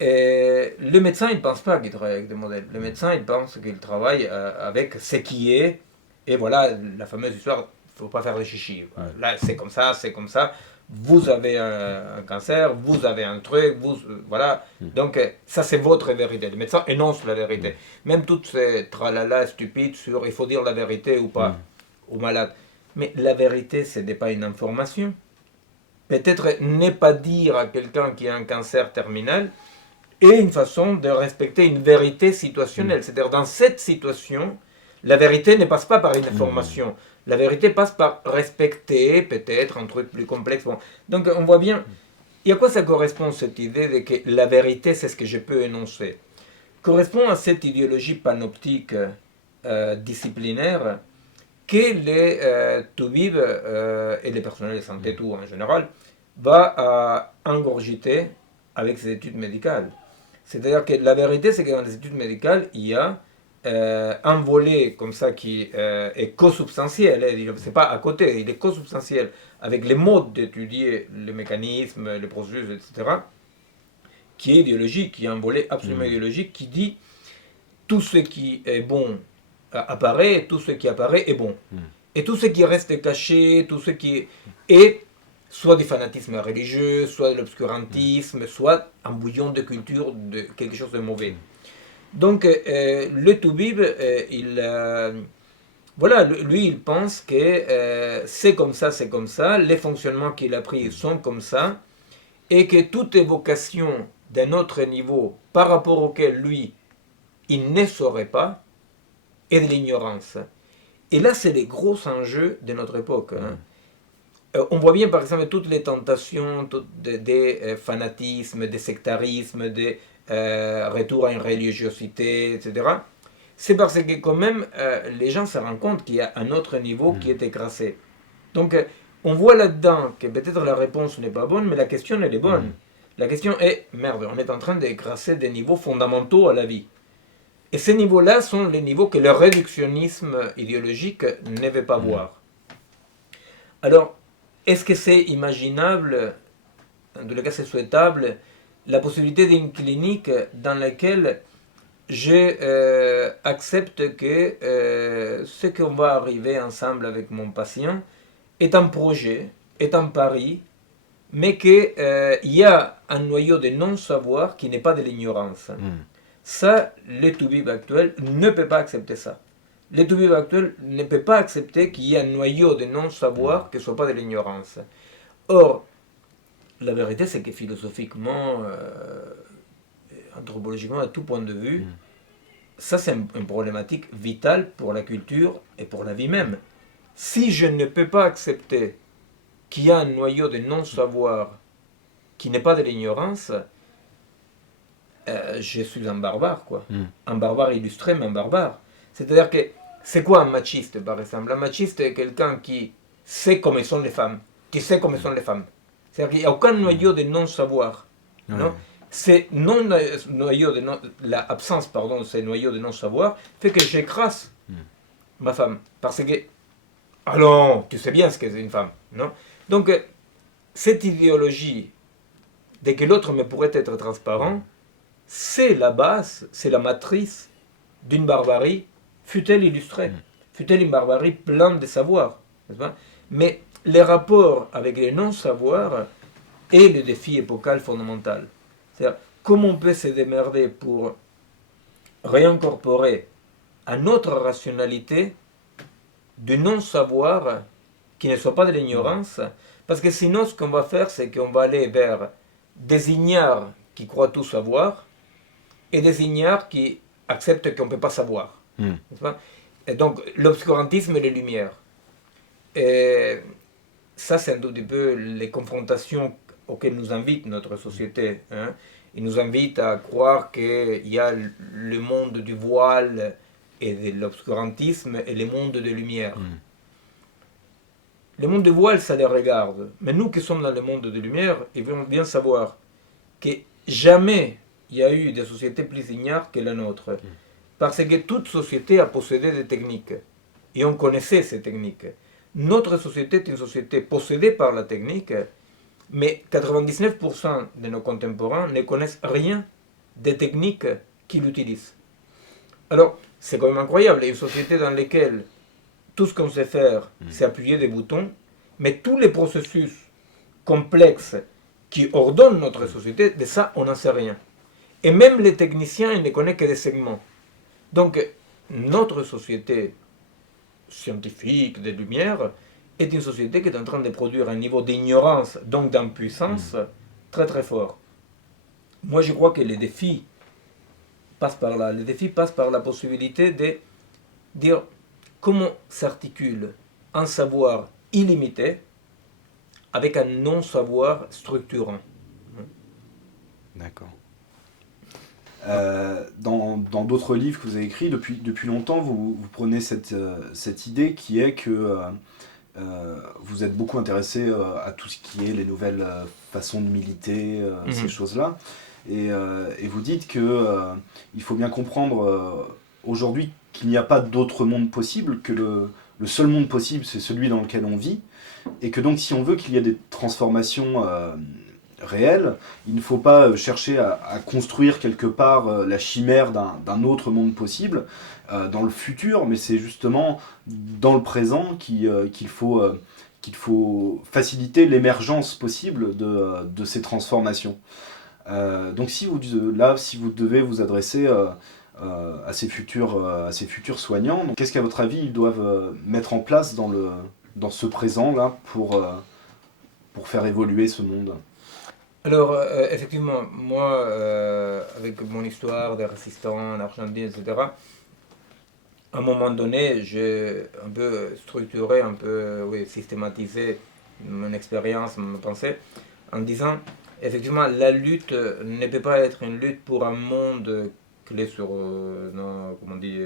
Et le médecin, il ne pense pas qu'il travaille avec des modèles. Le médecin, il pense qu'il travaille avec ce qui est. Et voilà, la fameuse histoire, il ne faut pas faire de chichi. Là, c'est comme ça, c'est comme ça. Vous avez un cancer, vous avez un truc, voilà. Donc, ça, c'est votre vérité. Le médecin énonce la vérité. Même toutes ces tralala stupides sur il faut dire la vérité ou pas, au malade. Mais la vérité, ce n'est pas une information. Peut-être ne pas dire à quelqu'un qui a un cancer terminal est une façon de respecter une vérité situationnelle. C'est-à-dire, dans cette situation, la vérité ne passe pas par une information. La vérité passe par respecter peut-être un truc plus complexe. Bon. Donc on voit bien, et à quoi ça correspond cette idée de que la vérité c'est ce que je peux énoncer? Correspond à cette idéologie panoptique disciplinaire que les toubibs et les personnels de santé tout en général va engorgiter avec ces études médicales. C'est-à-dire que la vérité c'est que dans les études médicales il y a un volet comme ça qui est co-substantiel, c'est pas à côté, il est co-substantiel avec les modes d'étudier les mécanismes, les processus, etc., qui est idéologique, qui est un volet absolument idéologique, qui dit tout ce qui est bon apparaît, tout ce qui apparaît est bon. Et tout ce qui reste caché, tout ce qui est soit du fanatisme religieux, soit de l'obscurantisme, soit un bouillon de culture, de quelque chose de mauvais. Donc le Toubib, voilà, lui il pense que c'est comme ça, les fonctionnements qu'il a pris sont comme ça, et que toute évocation d'un autre niveau par rapport auquel lui, il ne saurait pas, est de l'ignorance. Et là, c'est les gros enjeux de notre époque. On voit bien, par exemple, toutes les tentations des fanatismes, des sectarismes, des retours à une religiosité, etc. C'est parce que quand même, les gens se rendent compte qu'il y a un autre niveau qui est écrasé. Donc, on voit là-dedans que peut-être la réponse n'est pas bonne, mais la question, elle est bonne. La question est, merde, on est en train d'écraser des niveaux fondamentaux à la vie. Et ces niveaux-là sont les niveaux que le réductionnisme idéologique ne veut pas voir. Alors, est-ce que c'est imaginable, en tout cas c'est souhaitable, la possibilité d'une clinique dans laquelle je accepte que ce qu'on va arriver ensemble avec mon patient est un projet, est un pari, mais qu'il y a un noyau de non-savoir qui n'est pas de l'ignorance. Ça, le Toubib actuel ne peut pas accepter ça. Le Toubib actuel ne peut pas accepter qu'il y ait un noyau de non-savoir qui ne soit pas de l'ignorance. Or, la vérité, c'est que philosophiquement, anthropologiquement, à tout point de vue, ça c'est une problématique vitale pour la culture et pour la vie même. Si je ne peux pas accepter qu'il y a un noyau de non-savoir qui n'est pas de l'ignorance, je suis un barbare, quoi. Un barbare illustré, mais un barbare. C'est-à-dire que, c'est quoi un machiste, par exemple? Un machiste est quelqu'un qui sait comment sont les femmes, qui sait comment sont les femmes. C'est-à-dire qu'il n'y a aucun noyau de non-savoir. Non? C'est l'absence, de ces noyaux de non-savoir fait que j'écrase ma femme. Parce que, allons, tu sais bien ce que c'est une femme. Non? Donc, cette idéologie de que l'autre me pourrait être transparent, c'est la base, c'est la matrice d'une barbarie, fut-elle illustrée, fut-elle une barbarie pleine de savoir. Mais les rapports avec les non-savoirs est le défi épocal fondamental. C'est-à-dire, comment on peut se démerder pour réincorporer à notre rationalité du non-savoir qui ne soit pas de l'ignorance, parce que sinon ce qu'on va faire, c'est qu'on va aller vers des ignares qui croient tout savoir, et des ignares qui acceptent qu'on ne peut pas savoir. Et donc, l'obscurantisme et les lumières. Et ça, c'est un tout petit peu les confrontations auxquelles nous invite notre société. Il nous invite à croire qu'il y a le monde du voile et de l'obscurantisme et le monde des lumières. Le monde du voile, ça les regarde. Mais nous qui sommes dans le monde des lumières, il faut bien savoir que jamais il y a eu des sociétés plus ignares que la nôtre. Parce que toute société a possédé des techniques. Et on connaissait ces techniques. Notre société est une société possédée par la technique, mais 99% de nos contemporains ne connaissent rien des techniques qu'ils utilisent. Alors, c'est quand même incroyable. Il y a une société dans laquelle tout ce qu'on sait faire, c'est appuyer des boutons, mais tous les processus complexes qui ordonnent notre société, de ça, on n'en sait rien. Et même les techniciens, ils ne connaissent que des segments. Donc, notre société scientifique, des Lumières, est une société qui est en train de produire un niveau d'ignorance, donc d'impuissance, très très fort. Moi, je crois que les défis passent par là. Les défis passent par la possibilité de dire comment s'articule un savoir illimité avec un non-savoir structurant. D'accord. Dans d'autres livres que vous avez écrits, depuis longtemps, vous prenez cette idée qui est que vous êtes beaucoup intéressé à tout ce qui est les nouvelles façons de militer, ces choses-là. Et vous dites qu'il faut bien comprendre aujourd'hui qu'il n'y a pas d'autre monde possible, que le seul monde possible, c'est celui dans lequel on vit, et que donc si on veut qu'il y ait des transformations réelles, il ne faut pas chercher à construire quelque part la chimère d'un autre monde possible dans le futur, mais c'est justement dans le présent qu'il faut faciliter l'émergence possible de ces transformations. Donc si vous devez vous adresser à ces futurs soignants, qu'est-ce qu'à votre avis ils doivent mettre en place dans ce présent-là pour faire évoluer ce monde? Alors, effectivement, moi, avec mon histoire des résistants en Argentine, etc., à un moment donné, j'ai un peu structuré, un peu oui, systématisé mon expérience, mon pensée, en disant, effectivement, la lutte ne peut pas être une lutte pour un monde clé sur, non, comment on dit,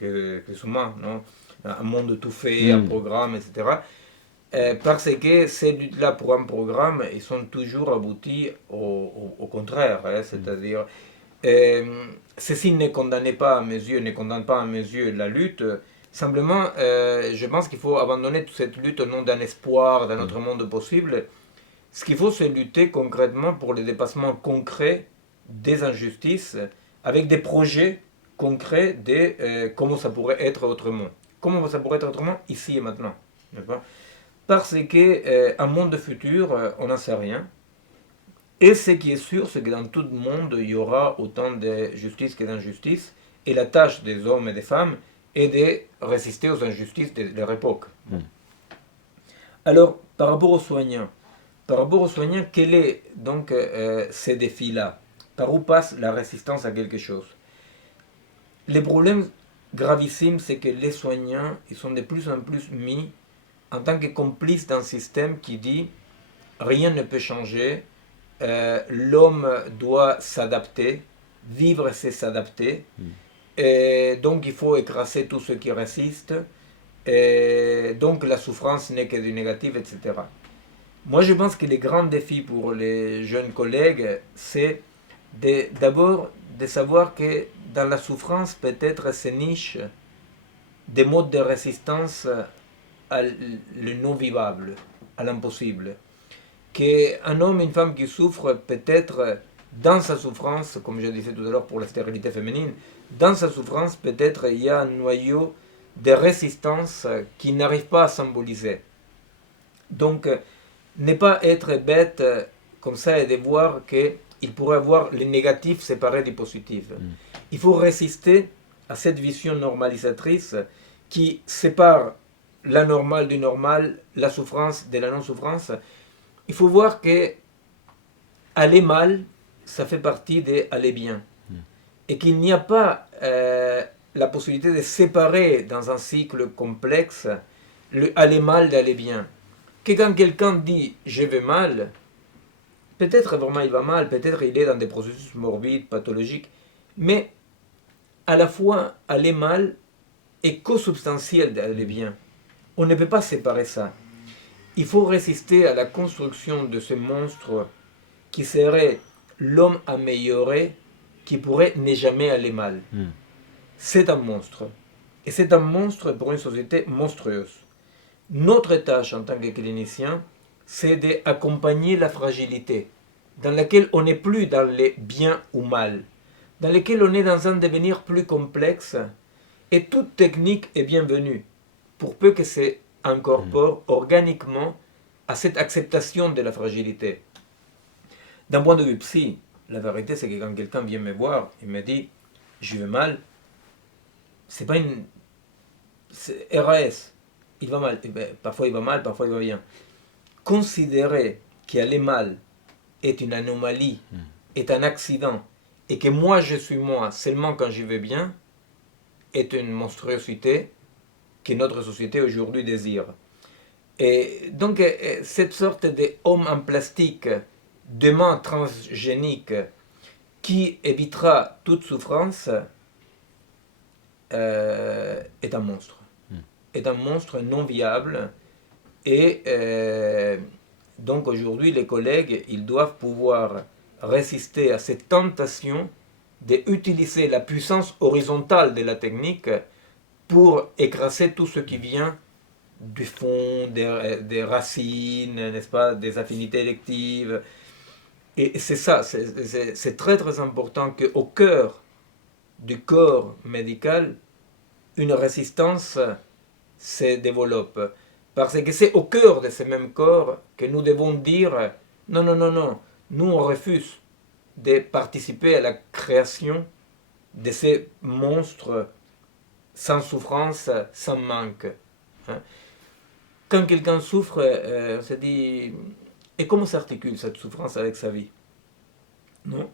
que sous-main, non? Un monde tout fait, un programme, etc. Parce que ces luttes-là pour un programme, ils sont toujours aboutis au contraire, hein, c'est-à-dire ceci ne condamne pas à mes yeux, ne condamne pas à mes yeux la lutte. Simplement, je pense qu'il faut abandonner toute cette lutte au nom d'un espoir, d'un autre monde possible. Ce qu'il faut, c'est lutter concrètement pour le dépassement concret des injustices, avec des projets concrets de comment ça pourrait être autrement. Comment ça pourrait être autrement ici et maintenant, n'est-ce pas? Parce qu'un monde futur, on n'en sait rien. Et ce qui est sûr, c'est que dans tout le monde, il y aura autant de justice que d'injustice. Et la tâche des hommes et des femmes est de résister aux injustices de leur époque. Alors, par rapport aux soignants, quel est donc ces défis-là? Par où passe la résistance à quelque chose? Les problèmes gravissimes, c'est que les soignants, ils sont de plus en plus mis en tant que complices d'un système qui dit rien ne peut changer, l'homme doit s'adapter, vivre c'est s'adapter, et donc il faut écraser tout ce qui résiste, et donc la souffrance n'est que du négatif, etc. Moi je pense que les grands défis pour les jeunes collègues, c'est d'abord de savoir que dans la souffrance peut-être se nichent des modes de résistance à le non vivable, à l'impossible. Qu'un homme et une femme qui souffrent, peut-être dans sa souffrance, comme je disais tout à l'heure pour la stérilité féminine, dans sa souffrance, peut-être il y a un noyau de résistance qui n'arrive pas à symboliser. Donc, ne pas être bête comme ça et de voir qu'il pourrait avoir les négatifs séparés des positifs. Il faut résister à cette vision normalisatrice qui sépare la normale du normal, la souffrance de la non-souffrance. Il faut voir que aller mal, ça fait partie d'aller bien. Et qu'il n'y a pas la possibilité de séparer dans un cycle complexe le aller mal d'aller bien. Que quand quelqu'un dit je vais mal, peut-être vraiment il va mal, peut-être il est dans des processus morbides, pathologiques, mais à la fois aller mal est co-substantiel d'aller bien. On ne peut pas séparer ça. Il faut résister à la construction de ce monstre qui serait l'homme amélioré qui pourrait ne jamais aller mal. C'est un monstre. Et c'est un monstre pour une société monstrueuse. Notre tâche en tant que clinicien, c'est d'accompagner la fragilité, dans laquelle on n'est plus dans les bien ou mal, dans laquelle on est dans un devenir plus complexe, et toute technique est bienvenue, pour peu que c'est incorpore organiquement à cette acceptation de la fragilité. D'un point de vue psy, la vérité c'est que quand quelqu'un vient me voir et me dit je vais mal, c'est pas une c'est RAS, il va mal. Parfois il va mal, parfois il va bien. Considérer qu'aller mal est une anomalie, est un accident, et que moi je suis moi seulement quand je vais bien, est une monstruosité que notre société aujourd'hui désire. Et donc cette sorte d'homme en plastique, de main transgénique, qui évitera toute souffrance, est un monstre. Est un monstre non viable. Et donc aujourd'hui, les collègues, ils doivent pouvoir résister à cette tentation d'utiliser la puissance horizontale de la technique pour écraser tout ce qui vient du fond, des racines, n'est-ce pas, des affinités électives. Et c'est ça, c'est très très important qu'au cœur du corps médical, une résistance se développe. Parce que c'est au cœur de ce même corps que nous devons dire non, non, non, non, nous on refuse de participer à la création de ces monstres sans souffrance, sans manque. Hein. Quand quelqu'un souffre, on se dit et comment s'articule cette souffrance avec sa vie? Non.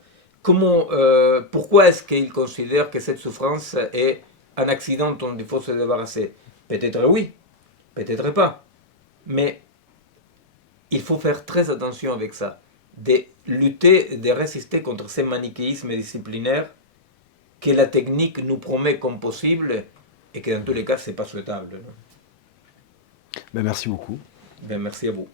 Pourquoi est-ce qu'il considère que cette souffrance est un accident dont il faut se débarrasser? Peut-être oui, peut-être pas. Mais il faut faire très attention avec ça. De lutter, de résister contre ces manichéismes disciplinaires que la technique nous promet comme possible et que dans tous les cas, ce n'est pas souhaitable. Non. Ben, merci beaucoup. Ben, merci à vous.